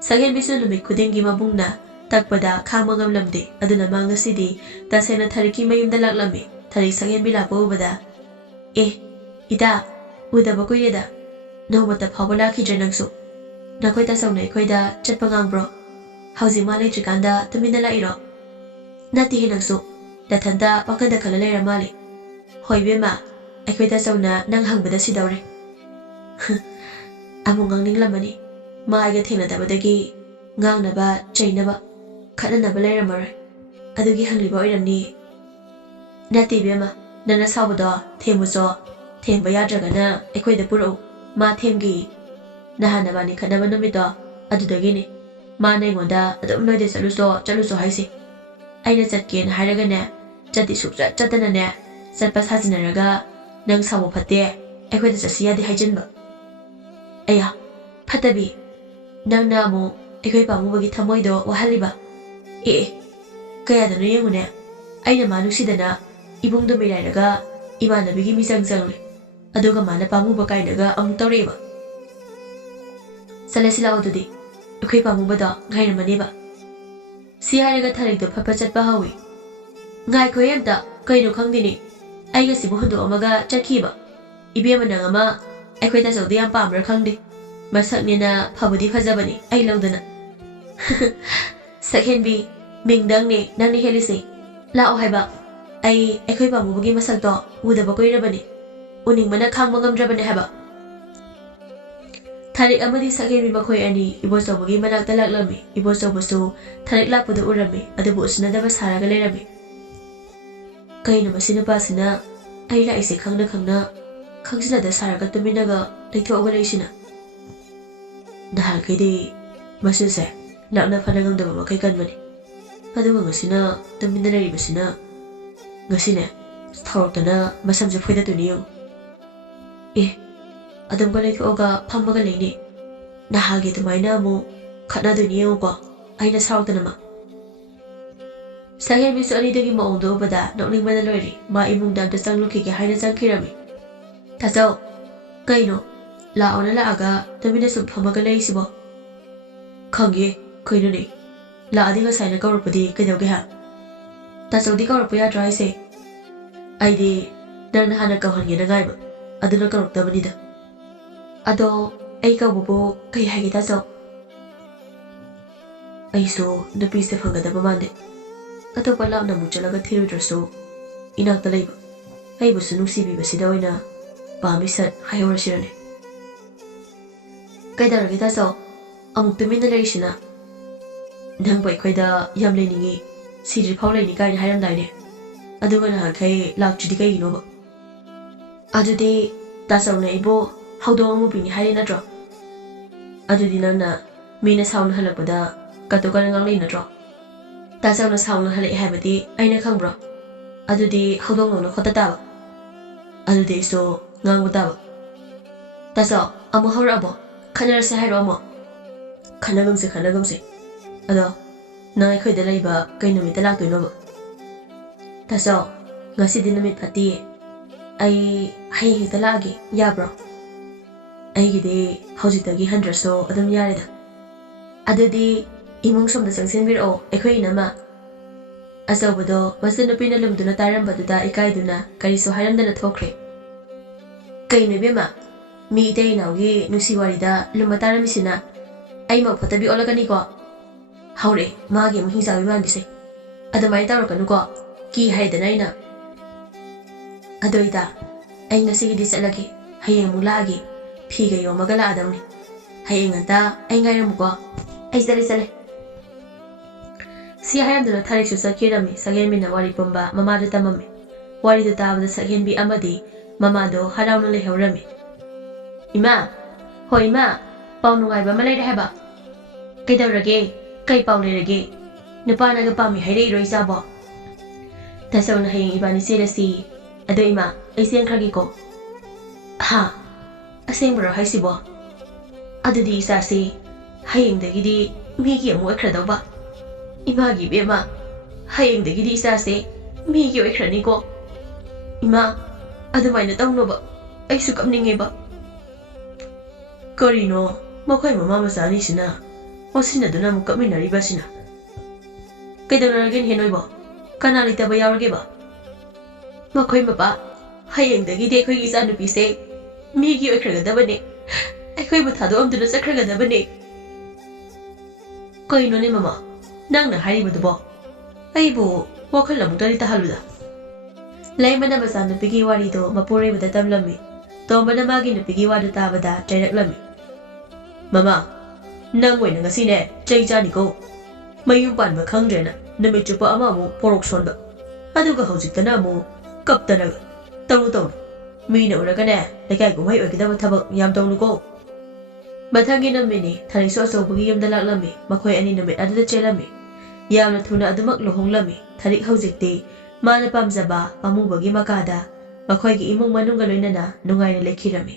ꯁꯛꯍꯦꯟꯕꯤꯁꯨ ꯅꯨꯃꯤꯠ ꯈꯨꯗꯤꯡꯒꯤ ꯃꯕꯨꯡꯅ ꯇꯛꯄꯗ ꯈꯥꯡꯕ ꯉꯝꯂꯝꯗꯦ, ꯑꯗꯨꯅ ꯃꯥ ꯉꯁꯤꯗꯤ ꯇꯁꯦꯡꯅ ꯊꯥꯔꯤꯛꯀꯤ ꯃꯌꯨꯝꯗ ꯂꯥꯛꯂꯝꯃꯤ꯫ ꯊꯥꯔꯤꯛ ꯁꯛꯍꯦꯟꯕꯤ ꯂꯥꯛꯄ ꯎꯕꯗ, ꯏꯇꯥ, ꯎꯗꯕ ꯀꯨꯏꯔꯦꯗ, ꯅꯣꯡꯃꯇ ꯐꯥꯎꯕ ꯂꯥꯛꯈꯤꯗ꯭ꯔꯦ ꯅꯪꯁꯨ꯫ ꯅꯈꯣꯏ ꯇꯥꯆꯧꯅ ꯑꯩꯈꯣꯏꯗ ꯆꯠꯄ ꯉꯥꯡꯕ꯭ꯔꯣ? ꯍꯧꯖꯤꯛ ꯃꯥ ꯂꯩꯇ꯭ꯔꯤꯀꯥꯟꯗ ꯇꯨꯃꯤꯟꯅ ꯂꯥꯛꯏꯔꯣ? ꯅꯠꯇꯦꯍꯦ ꯅꯪꯁꯨ, ꯅꯊꯟꯇ ꯄꯪꯈꯟꯗ ꯈꯜꯂ ꯂꯩꯔ ꯃꯥꯜꯂꯤ꯫ ꯍꯣꯏ ꯏꯕꯦꯝꯃ, ꯑꯩꯈꯣꯏ ꯇꯥꯆꯧꯅ ꯅꯪ ꯍꯪꯕꯗ ꯁꯤꯗꯧꯔꯦ꯫ ꯑꯃꯨꯛ ꯉꯥꯡꯅꯤꯡꯂꯝꯃꯅꯤ, ꯃꯥ ꯑꯩꯒ ꯊꯦꯡꯅꯗꯕꯗꯒꯤ ꯉꯥꯡꯅꯕ, ꯆꯩꯅꯕ, ꯈꯠꯅꯅꯕ ꯂꯩꯔꯝꯃꯔꯣꯏ, ꯑꯗꯨꯒꯤ ꯍꯪꯂꯤꯕ ꯑꯣꯏꯔꯝꯅꯤ꯫ ꯅꯠꯇꯦ ꯏꯕꯦꯝꯃ, ꯅꯪꯅ ꯁꯥꯎꯕꯗꯣ ꯊꯦꯝꯃꯨꯆꯣ, ꯊꯦꯝꯕ ꯌꯥꯗ꯭ꯔꯒꯅ ꯑꯩꯈꯣꯏꯗ ꯄꯨꯔꯛꯎ, ꯃꯥ ꯊꯦꯝꯒꯦꯌꯦ꯫ ꯅꯍꯥꯟ ꯅꯕꯥꯅꯤ ꯈꯠꯅꯕ ꯅꯨꯃꯤꯠꯇꯣ ꯑꯗꯨꯗꯒꯤꯅꯤ ꯃꯥꯅ ꯑꯩꯉꯣꯟꯗ ꯑꯗꯨꯝ ꯅꯣꯏꯗ ꯆꯠꯂꯨꯆꯣ ꯍꯥꯏꯁꯦ꯫ ꯑꯩꯅ ꯆꯠꯀꯦꯅ ꯍꯥꯏꯔꯒꯅꯦ ꯆꯠꯇꯤ ꯁꯨꯡꯆꯠ ꯆꯠꯇꯅꯅꯦ ꯆꯠꯄ ꯁꯥꯖꯤꯟꯅꯔꯒ ꯅꯪ ꯁꯥꯎꯕ ꯐꯠꯇꯦ, ꯑꯩꯈꯣꯏꯗ ꯆꯠꯁꯤ ꯌꯥꯗꯦ ꯍꯥꯏꯖꯤꯟꯕ꯫ ꯑꯌꯥ, ꯐꯠꯇꯕꯤ, ꯅꯪꯅ ꯑꯃꯨꯛ ꯑꯩꯈꯣꯏ ꯄꯥꯝꯃꯨꯕꯒꯤ ꯊꯃꯣꯏꯗꯣ ꯋꯥꯍꯜꯂꯤꯕ꯫ ꯀꯌꯥꯗꯅꯣ ꯌꯦꯡꯉꯨꯅꯦ, ꯑꯩꯅ ꯃꯥ ꯅꯨꯡꯁꯤꯗꯅ ꯏꯕꯨꯡꯗꯣ ꯃꯤꯔꯥꯏꯔꯒ ꯏꯃꯥꯟꯅꯕꯤꯒꯤ ꯃꯤꯆꯪ ꯆꯪꯂꯦ, ꯑꯗꯨꯒ ꯃꯥꯅ ꯄꯥꯝꯃꯨꯕ ꯀꯥꯏꯅꯒ ꯑꯃꯨꯛ ꯇꯧꯔꯛꯑꯦꯕ꯫ ꯆꯠꯂꯁꯤ ꯂꯥꯛꯑꯣ ꯑꯗꯨꯗꯤ, ꯑꯩꯈꯣই ꯄꯥꯝꯃꯨꯕꯗꯣ ꯉꯥꯏꯔꯝꯃꯅꯦꯕ꯫ ꯁꯤ ꯍꯥꯏꯔꯒ ꯊꯥꯔꯤꯛꯇꯣ ꯐꯠ ꯆꯠꯄ ꯍꯧꯏ꯫ ꯉꯥꯏꯈꯣꯍꯦ ꯑꯝꯇ, ꯀꯩꯅꯣ ꯈꯪꯗꯦꯅꯦ, ꯑꯩꯒꯁꯤꯕꯨ ꯍꯨꯟꯗꯣꯛꯑꯝꯃꯒ ꯆꯠꯈꯤꯕ꯫ ꯏꯕꯦꯝꯃ ꯅꯪ ꯑꯃ ꯑꯩꯈꯣꯏ ꯇꯥꯆꯧꯗ ꯌꯥꯝ ꯄꯥꯝꯕ꯭ꯔꯥ ꯈꯪꯗꯦ, ꯃꯁꯛꯅꯦꯅ ꯐꯕꯨꯗꯤ ꯐꯖꯕꯅꯤ, ꯑꯩ ꯂꯧꯗꯅ꯫ ꯁꯛꯍꯦꯟꯕꯤ, ꯃꯤꯡꯗꯪꯅꯦ ꯅꯪꯅ ꯍꯦꯜꯂꯤꯁꯦ, ꯂꯥꯛꯑꯣ ꯍꯥꯏꯕ, ꯑꯩꯈꯣꯏ ꯄꯥꯝꯃꯨꯕꯒꯤ ꯃꯁꯛꯇꯣ ꯎꯗꯕ ꯀꯨꯏꯔꯕꯅꯤ, ꯎꯅꯤꯡꯕꯅ ꯈꯥꯡꯕ ꯉꯝꯗ꯭ꯔꯕꯅꯦ ꯍꯥꯏꯕ꯫ ꯊꯥꯔꯤꯛ ꯑꯃꯗꯤ ꯁꯛꯍꯦꯟꯕꯤ ꯃꯈꯣꯏ ꯑꯅꯤ ꯏꯕꯣꯆꯧꯕꯒꯤ ꯃꯅꯥꯛꯇ ꯂꯥꯛꯂꯝꯃꯤ꯫ ꯏꯕꯣꯆꯧꯕꯁꯨ ꯊꯥꯔꯤꯛ ꯂꯥꯛꯄꯗꯨ ꯎꯔꯝꯃꯤ, ꯑꯗꯨꯕꯨ ꯎꯁꯤꯟꯅꯗꯕ ꯁꯥꯔꯒ ꯂꯩꯔꯝꯃꯤ꯫ ꯀꯩꯅꯣ ꯃꯁꯤ ꯅꯨꯄꯥꯁꯤꯅ ꯑꯩ ꯂꯥꯛꯏꯁꯦ ꯈꯪꯅ ꯈꯪꯖꯤꯟꯅꯗ ꯁꯥꯔꯒ ꯇꯨꯃꯤꯟꯅꯒ ꯂꯩꯊꯣꯛꯑꯒ ꯂꯩꯁꯤꯅ? ꯅꯍꯥꯟꯈꯩꯗꯤ ꯃꯁꯤꯁꯦ ꯂꯥꯛꯅ ꯐꯅ ꯉꯝꯗꯕ ꯃꯈꯩ ꯀꯟꯕꯅꯤ, ꯑꯗꯨꯒ ꯉꯁꯤꯅ ꯇꯨꯃꯤꯟꯅ ꯂꯩꯔꯤꯕꯁꯤꯅ, ꯉꯁꯤꯅꯦ ꯊꯧꯔꯛꯇꯅ ꯃꯁꯝꯁꯦ ꯐꯣꯏꯗꯠꯇꯣꯏꯅꯤ ꯌꯦꯡꯉꯨ꯫ ꯑꯗꯨꯝꯒ ꯂꯩꯊꯣꯛꯑꯒ ꯐꯝꯃꯒ ꯂꯩꯅꯤ, ꯅꯍꯥꯟꯒꯤ ꯑꯗꯨꯃꯥꯏꯅ ꯑꯃꯨꯛ ꯈꯠꯅꯗꯣꯏꯅꯤ ꯌꯦꯡꯉꯨꯀꯣ, ꯑꯩꯅ ꯁꯥꯎꯔꯛꯇꯅꯃꯛ꯫ ꯁꯛꯍꯦꯟꯕꯤꯁꯨ ꯑꯅꯤꯗꯨꯒꯤ ꯃꯑꯣꯡꯗꯣ ꯎꯕꯗ ꯅꯣꯛꯅꯤꯡꯕꯅ ꯂꯣꯏꯔꯤ꯫ ꯃꯥ ꯏꯃꯨꯡꯗ ꯑꯝꯇ ꯆꯪꯂꯨꯈꯤꯒꯦ ꯍꯥꯏꯅ ꯆꯪꯈꯤꯔꯝꯃꯤ꯫ ꯇꯥꯆꯧ, ꯀꯩꯅꯣ ꯂꯥꯛꯑꯣꯅ ꯂꯥꯛꯑꯒ ꯇꯨꯃꯤꯟꯅ ꯁꯨꯝ ꯐꯝꯃꯒ ꯂꯩꯔꯤꯁꯤꯕꯣ? ꯈꯪꯒꯦ, ꯀꯩꯅꯣꯅꯦ, ꯂꯥꯛꯑꯗꯤ ꯉꯁꯥꯏꯅ ꯀꯧꯔꯛꯄꯗꯤ ꯀꯩꯗꯧꯒꯦ ꯍꯥ? ꯇꯥꯆꯧꯗꯤ ꯀꯧꯔꯛꯄ ꯌꯥꯗ꯭ꯔꯣ ꯍꯥꯏꯁꯦ? ꯑꯩꯗꯤ ꯅꯪꯅ ꯍꯥꯟꯅ ꯀꯧꯍꯟꯒꯦꯅ ꯉꯥꯏꯕ, ꯑꯗꯨꯅ ꯀꯧꯔꯛꯇꯕꯅꯤꯗ꯫ ꯑꯗꯣ ꯑꯩ ꯀꯧꯕꯕꯨ ꯀꯩ ꯍꯥꯏꯒꯦ ꯇꯥꯆꯧ? ꯑꯩꯁꯨ ꯅꯨꯄꯤꯁꯦ ꯐꯪꯒꯗꯕ ꯃꯥꯟꯗꯦ, ꯑꯇꯣꯞꯄ ꯂꯥꯞꯅ ꯑꯃꯨꯛ ꯆꯠꯂꯒ ꯊꯤꯔꯨꯗ꯭ꯔꯁꯨ ꯏꯅꯥꯛꯇ ꯂꯩꯕ, ꯑꯩꯕꯨꯁꯨ ꯅꯨꯡꯁꯤꯕꯤꯕꯁꯤꯗ ꯑꯣꯏꯅ ꯄꯥꯝꯃꯤ ꯁꯠ ꯍꯥꯏꯍꯧꯔꯁꯤꯔꯅꯦ? ꯀꯩꯗꯧꯔꯒꯦ ꯇꯥꯆꯧ, ꯑꯃꯨꯛ ꯇꯨꯃꯤꯟꯅ ꯂꯩꯔꯤꯁꯤꯅ? ꯅꯪꯕꯨ ꯑꯩꯈꯣꯏꯗ ꯌꯥꯝ ꯂꯩꯅꯤꯡꯉꯤ, ꯁꯤꯗ꯭ꯔꯤꯐꯥꯎ ꯂꯩꯅꯤ ꯀꯥꯏꯅ ꯍꯥꯏꯔꯝꯗꯥꯏꯅꯦ, ꯑꯗꯨꯒ ꯅꯍꯥꯟꯈꯩ ꯂꯥꯛꯇ꯭ꯔꯤꯗꯤ ꯀꯩꯒꯤꯅꯣꯕ? ꯑꯗꯨꯗꯤ ꯇꯥꯆꯧꯅ ꯑꯩꯕꯨ ꯍꯧꯗꯣꯡ ꯑꯃꯨꯕꯤꯅꯤ ꯍꯥꯏꯔꯤ ꯅꯠꯇ꯭ꯔꯣ? ꯑꯗꯨꯗꯤ ꯅꯪꯅ ꯃꯤꯅ ꯁꯥꯎꯅ ꯍꯜꯂꯛꯄꯗ ꯀꯇꯨ ꯀꯔꯟ ꯉꯥꯡꯂꯛꯏ ꯅꯠꯇ꯭ꯔꯣ? ꯇꯥꯆꯧꯅ ꯁꯥꯎꯅ ꯍꯜꯂꯛꯑꯦ ꯍꯥꯏꯕꯗꯤ ꯑꯩꯅ ꯈꯪꯕ꯭ꯔꯣ? ꯑꯗꯨꯗꯤ ꯍꯧꯗꯣꯡꯗꯧꯅ ꯈꯣꯠꯇ ꯇꯥꯕ, ꯑꯗꯨꯗꯤ ꯑꯩꯁꯨ ꯉꯥꯡꯕ ꯇꯥꯕ꯫ ꯇꯥꯆꯧ, ꯑꯃꯨꯛ ꯍꯧꯔꯛꯑꯕꯣ? ꯈꯠꯅꯔꯁꯦ ꯍꯥꯏꯔꯣ ꯑꯃꯨꯛ? ꯈꯟꯅꯒꯨꯝꯁꯦ ꯑꯗꯣ ꯅꯪ ꯑꯩꯈꯣꯏꯗ ꯂꯩꯕ ꯀꯩ ꯅꯨꯃꯤꯠꯇ ꯂꯥꯛꯇꯣꯏꯅꯣꯕ ꯇꯥꯆꯧ ꯉꯁꯤꯗꯤ ꯅꯨꯃꯤꯠ ꯐꯠꯇꯤꯌꯦ ꯑꯩ ꯍꯌꯦꯡ ꯍꯦꯛꯇ ꯂꯥꯛꯑꯒꯦ ꯌꯥꯕ꯭ꯔꯣ ꯑꯩꯒꯤꯗꯤ ꯍꯧꯖꯤꯛꯇꯒꯤ ꯍꯟꯗ꯭ꯔꯁꯨ ꯑꯗꯨꯝ ꯌꯥꯔꯦꯗ ꯑꯗꯨꯗꯤ ꯏꯃꯨꯡ ꯁꯣꯝꯗ ꯆꯪꯁꯤꯟꯕꯤꯔꯛꯑꯣ ꯑꯩꯈꯣꯏ ꯏꯅꯝꯃ ꯑꯆꯧꯕꯗꯣ ꯃꯆꯟꯅꯨꯄꯤꯅ ꯂꯨꯝꯗꯨꯅ ꯇꯥꯔꯝꯕꯗꯨꯗ ꯏꯀꯥꯏꯗꯨꯅ ꯀꯔꯤꯁꯨ ꯍꯥꯏꯔꯝꯗꯅ ꯊꯣꯛꯈ꯭ꯔꯦ ꯀꯩꯅꯣ ꯏꯕꯦꯝꯃ ꯃꯤ ꯏꯇꯩ ꯏꯅꯥꯎꯒꯤ ꯅꯨꯡꯁꯤ ꯋꯥꯔꯤꯗ ꯂꯨꯝꯕ ꯇꯥꯔꯝꯃꯤꯁꯤꯅ ꯑꯩ ꯃꯧ ꯐꯠꯇꯕꯤ ꯑꯣꯜꯂꯛꯀꯅꯤꯀꯣ ꯍꯧꯔꯛꯑꯦ ꯃꯥꯒꯤ ꯑꯃꯨꯛ ꯍꯤꯡꯆꯥꯕꯤ ꯃꯥꯟꯕꯤꯁꯦ ꯑꯗꯨꯃꯥꯏꯅ ꯇꯧꯔꯛꯀꯅꯨꯀꯣ ꯀꯤ ꯍꯥꯏꯗꯅ ꯑꯩꯅ ꯑꯗꯣ ꯏꯇꯥ ꯑꯩ ꯉꯁꯤꯒꯤꯗꯤ ꯆꯠꯂꯒꯦ ꯍꯌꯦꯡ ꯑꯃꯨꯛ ꯂꯥꯛꯑꯒꯦ ꯐꯤꯒ ꯌꯣꯝꯃꯒ ꯂꯥꯛꯑꯗꯧꯅꯤ ꯍꯌꯦꯡ ꯉꯟꯇꯥ ꯑꯩ ꯉꯥꯏꯔꯝꯃꯨꯀꯣ ꯑꯩ ꯆꯠꯂꯦ ꯁꯤ ꯍꯥꯏꯔꯝꯗꯨꯅ ꯊꯥꯔꯤꯛꯁꯨ ꯆꯠꯈꯤꯔꯝꯃꯤ ꯁꯛꯍꯦꯟꯕꯤꯅ ꯋꯥꯔꯤ ꯄꯨꯝꯕ ꯃꯃꯥꯗ ꯇꯝꯃꯝꯃꯤ ꯋꯥꯔꯤꯗꯨ ꯇꯥꯕꯗ ꯁꯛꯍꯦꯟꯕꯤ ꯑꯃꯗꯤ ꯃꯃꯥꯗꯣ ꯍꯔꯥꯎꯅ ꯂꯩꯍꯧꯔꯝꯃꯤ ꯏꯃꯥ ꯍꯣꯏ ꯏꯃꯥ ꯄꯥꯎ ꯅꯨꯡꯉꯥꯏꯕ ꯑꯃ ꯂꯩꯔꯦ ꯍꯥꯏꯕ ꯀꯩꯗꯧꯔꯒꯦ ꯀꯩ ꯄꯥꯎ ꯂꯩꯔꯒꯦ ꯅꯨꯄꯥꯅꯒ ꯄꯥꯝꯃꯤ ꯍꯥꯏꯔꯛꯏꯔꯣ ꯏꯆꯥꯕꯣ ꯇꯥꯆꯧꯅ ꯍꯌꯦꯡ ꯏꯕꯥꯅꯤ ꯆꯦꯜꯂꯁꯤ ꯑꯗꯣ ꯏꯃꯥ ꯑꯩ ꯆꯦꯟꯈ꯭ꯔꯒꯦꯀꯣ ꯍꯥ ꯑꯁꯦꯡꯕꯔꯣ ꯍꯥꯏꯁꯤꯕꯣ ꯑꯗꯨꯗꯤ ꯏꯆꯥꯁꯤ ꯍꯌꯦꯡꯗꯒꯤꯗꯤ ꯃꯤꯒꯤ ꯑꯃꯨꯛ ꯑꯣꯏꯈ꯭ꯔꯗꯧꯕ ꯏꯃꯥꯒꯤ ꯏꯕꯦꯝꯃ ꯍꯌꯦꯡꯗꯒꯤꯗꯤ ꯏꯆꯥꯁꯦ ꯃꯤꯒꯤ ꯑꯣꯏꯈ꯭ꯔꯅꯤꯀꯣ ꯏꯃꯥ ꯑꯗꯨꯃꯥꯏꯅ ꯇꯧꯅꯣꯕ ꯑꯩꯁꯨ ꯀꯞꯅꯤꯡꯉꯦꯕ ꯀꯔꯤꯅꯣ ꯃꯈꯣꯏ ꯃꯃꯥ ꯃꯆꯥ ꯑꯅꯤꯁꯤꯅ ꯋꯥꯁꯤꯟꯅꯗꯨꯅ ꯑꯃꯨꯛ ꯀꯞꯃꯤꯟꯅꯔꯤꯕꯁꯤꯅ ꯀꯩꯗꯧꯅꯔꯒꯦꯅꯦ ꯅꯣꯏꯕꯣ ꯀꯅꯥ ꯂꯩꯇꯕ ꯌꯥꯎꯔꯒꯦꯕ ꯃꯈꯣꯏ ꯃꯄꯥ ꯍꯌꯦꯡꯗꯒꯤꯗꯤ ꯑꯩꯈꯣꯏꯒꯤ ꯏꯆꯥꯅꯨꯄꯤꯁꯦ ꯃꯤꯒꯤ ꯑꯣꯏꯈ꯭ꯔꯒꯗꯕꯅꯦ ꯑꯩꯈꯣꯏꯕꯨ ꯊꯥꯗꯣꯛꯑꯝꯗꯨꯅ ꯆꯠꯈ꯭ꯔꯒꯗꯕꯅꯦ ꯀꯩꯅꯣꯅꯦ ꯃꯃꯥ ꯅꯪꯅ ꯍꯥꯏꯔꯤꯕꯗꯨꯕꯣ ꯑꯩꯕꯨ ꯋꯥꯈꯜ ꯑꯃꯨꯛꯇꯗꯤ ꯇꯥꯍꯜꯂꯨꯗ ꯂꯩꯃꯅ ꯃꯆꯥꯅꯨꯄꯤꯒꯤ ꯋꯥꯔꯤꯗꯣ ꯃꯄꯨꯔꯣꯏꯕꯗ ꯇꯝꯂꯝꯃꯤ ꯇꯣꯝꯕꯅ ꯃꯥꯒꯤ ꯅꯨꯄꯤꯒꯤ ꯋꯥꯗꯨ ꯇꯥꯕꯗ ꯆꯩꯔꯛꯂꯝꯃꯤ ꯃꯃꯥ ꯅꯪ ꯑꯣꯏꯅ ꯉꯁꯤꯅꯦ ꯆꯩ ꯆꯥꯅꯤꯀꯣ ꯃꯌꯨꯝ ꯄꯥꯟꯕ ꯈꯪꯗ꯭ꯔꯦꯅ ꯅꯨꯃꯤꯠ ꯆꯨꯞꯄ ꯑꯃ ꯑꯃꯨꯛ ꯄꯣꯔꯣꯛ ꯁꯣꯟꯕ ꯑꯗꯨꯒ ꯍꯧꯖꯤꯛꯇꯅ ꯑꯃꯨꯛ ꯀꯞꯇꯅꯒ ꯇꯧꯅꯨ ꯃꯤꯅ ꯎꯔꯒꯅꯦ ꯂꯩꯀꯥꯏ ꯀꯨꯝꯍꯩ ꯑꯣꯏꯒꯗꯕ ꯊꯕꯛ ꯌꯥꯝ ꯇꯧꯅꯨꯀꯣ ꯃꯊꯪꯒꯤ ꯅꯨꯃꯤꯠꯅꯤ ꯊꯥꯔꯤꯛꯁꯨ ꯑꯆꯧꯕꯒꯤ ꯌꯨꯝꯗ ꯂꯥꯛꯂꯝꯃꯤ ꯃꯈꯣꯏ ꯑꯅꯤ ꯅꯨꯃꯤꯠ ꯑꯗꯨꯗ ꯆꯦꯜꯂꯝꯃꯤ ꯌꯥꯝꯅ ꯊꯨꯅ ꯑꯗꯨꯃꯛ ꯂꯨꯍꯣꯡꯂꯝꯃꯤ ꯊꯥꯔꯤꯛ ꯍꯧꯖꯤꯛꯇꯤ ꯃꯥꯅ ꯄꯥꯝꯖꯕ ꯄꯥꯃꯨꯕꯒꯤ ꯃꯀꯥꯗ ꯃꯈꯣꯏꯒꯤ ꯏꯃꯨꯡ ꯃꯅꯨꯡꯒ ꯂꯣꯏꯅꯅ ꯅꯨꯡꯉꯥꯏꯅ ꯂꯩꯈꯤꯔꯝꯃꯤ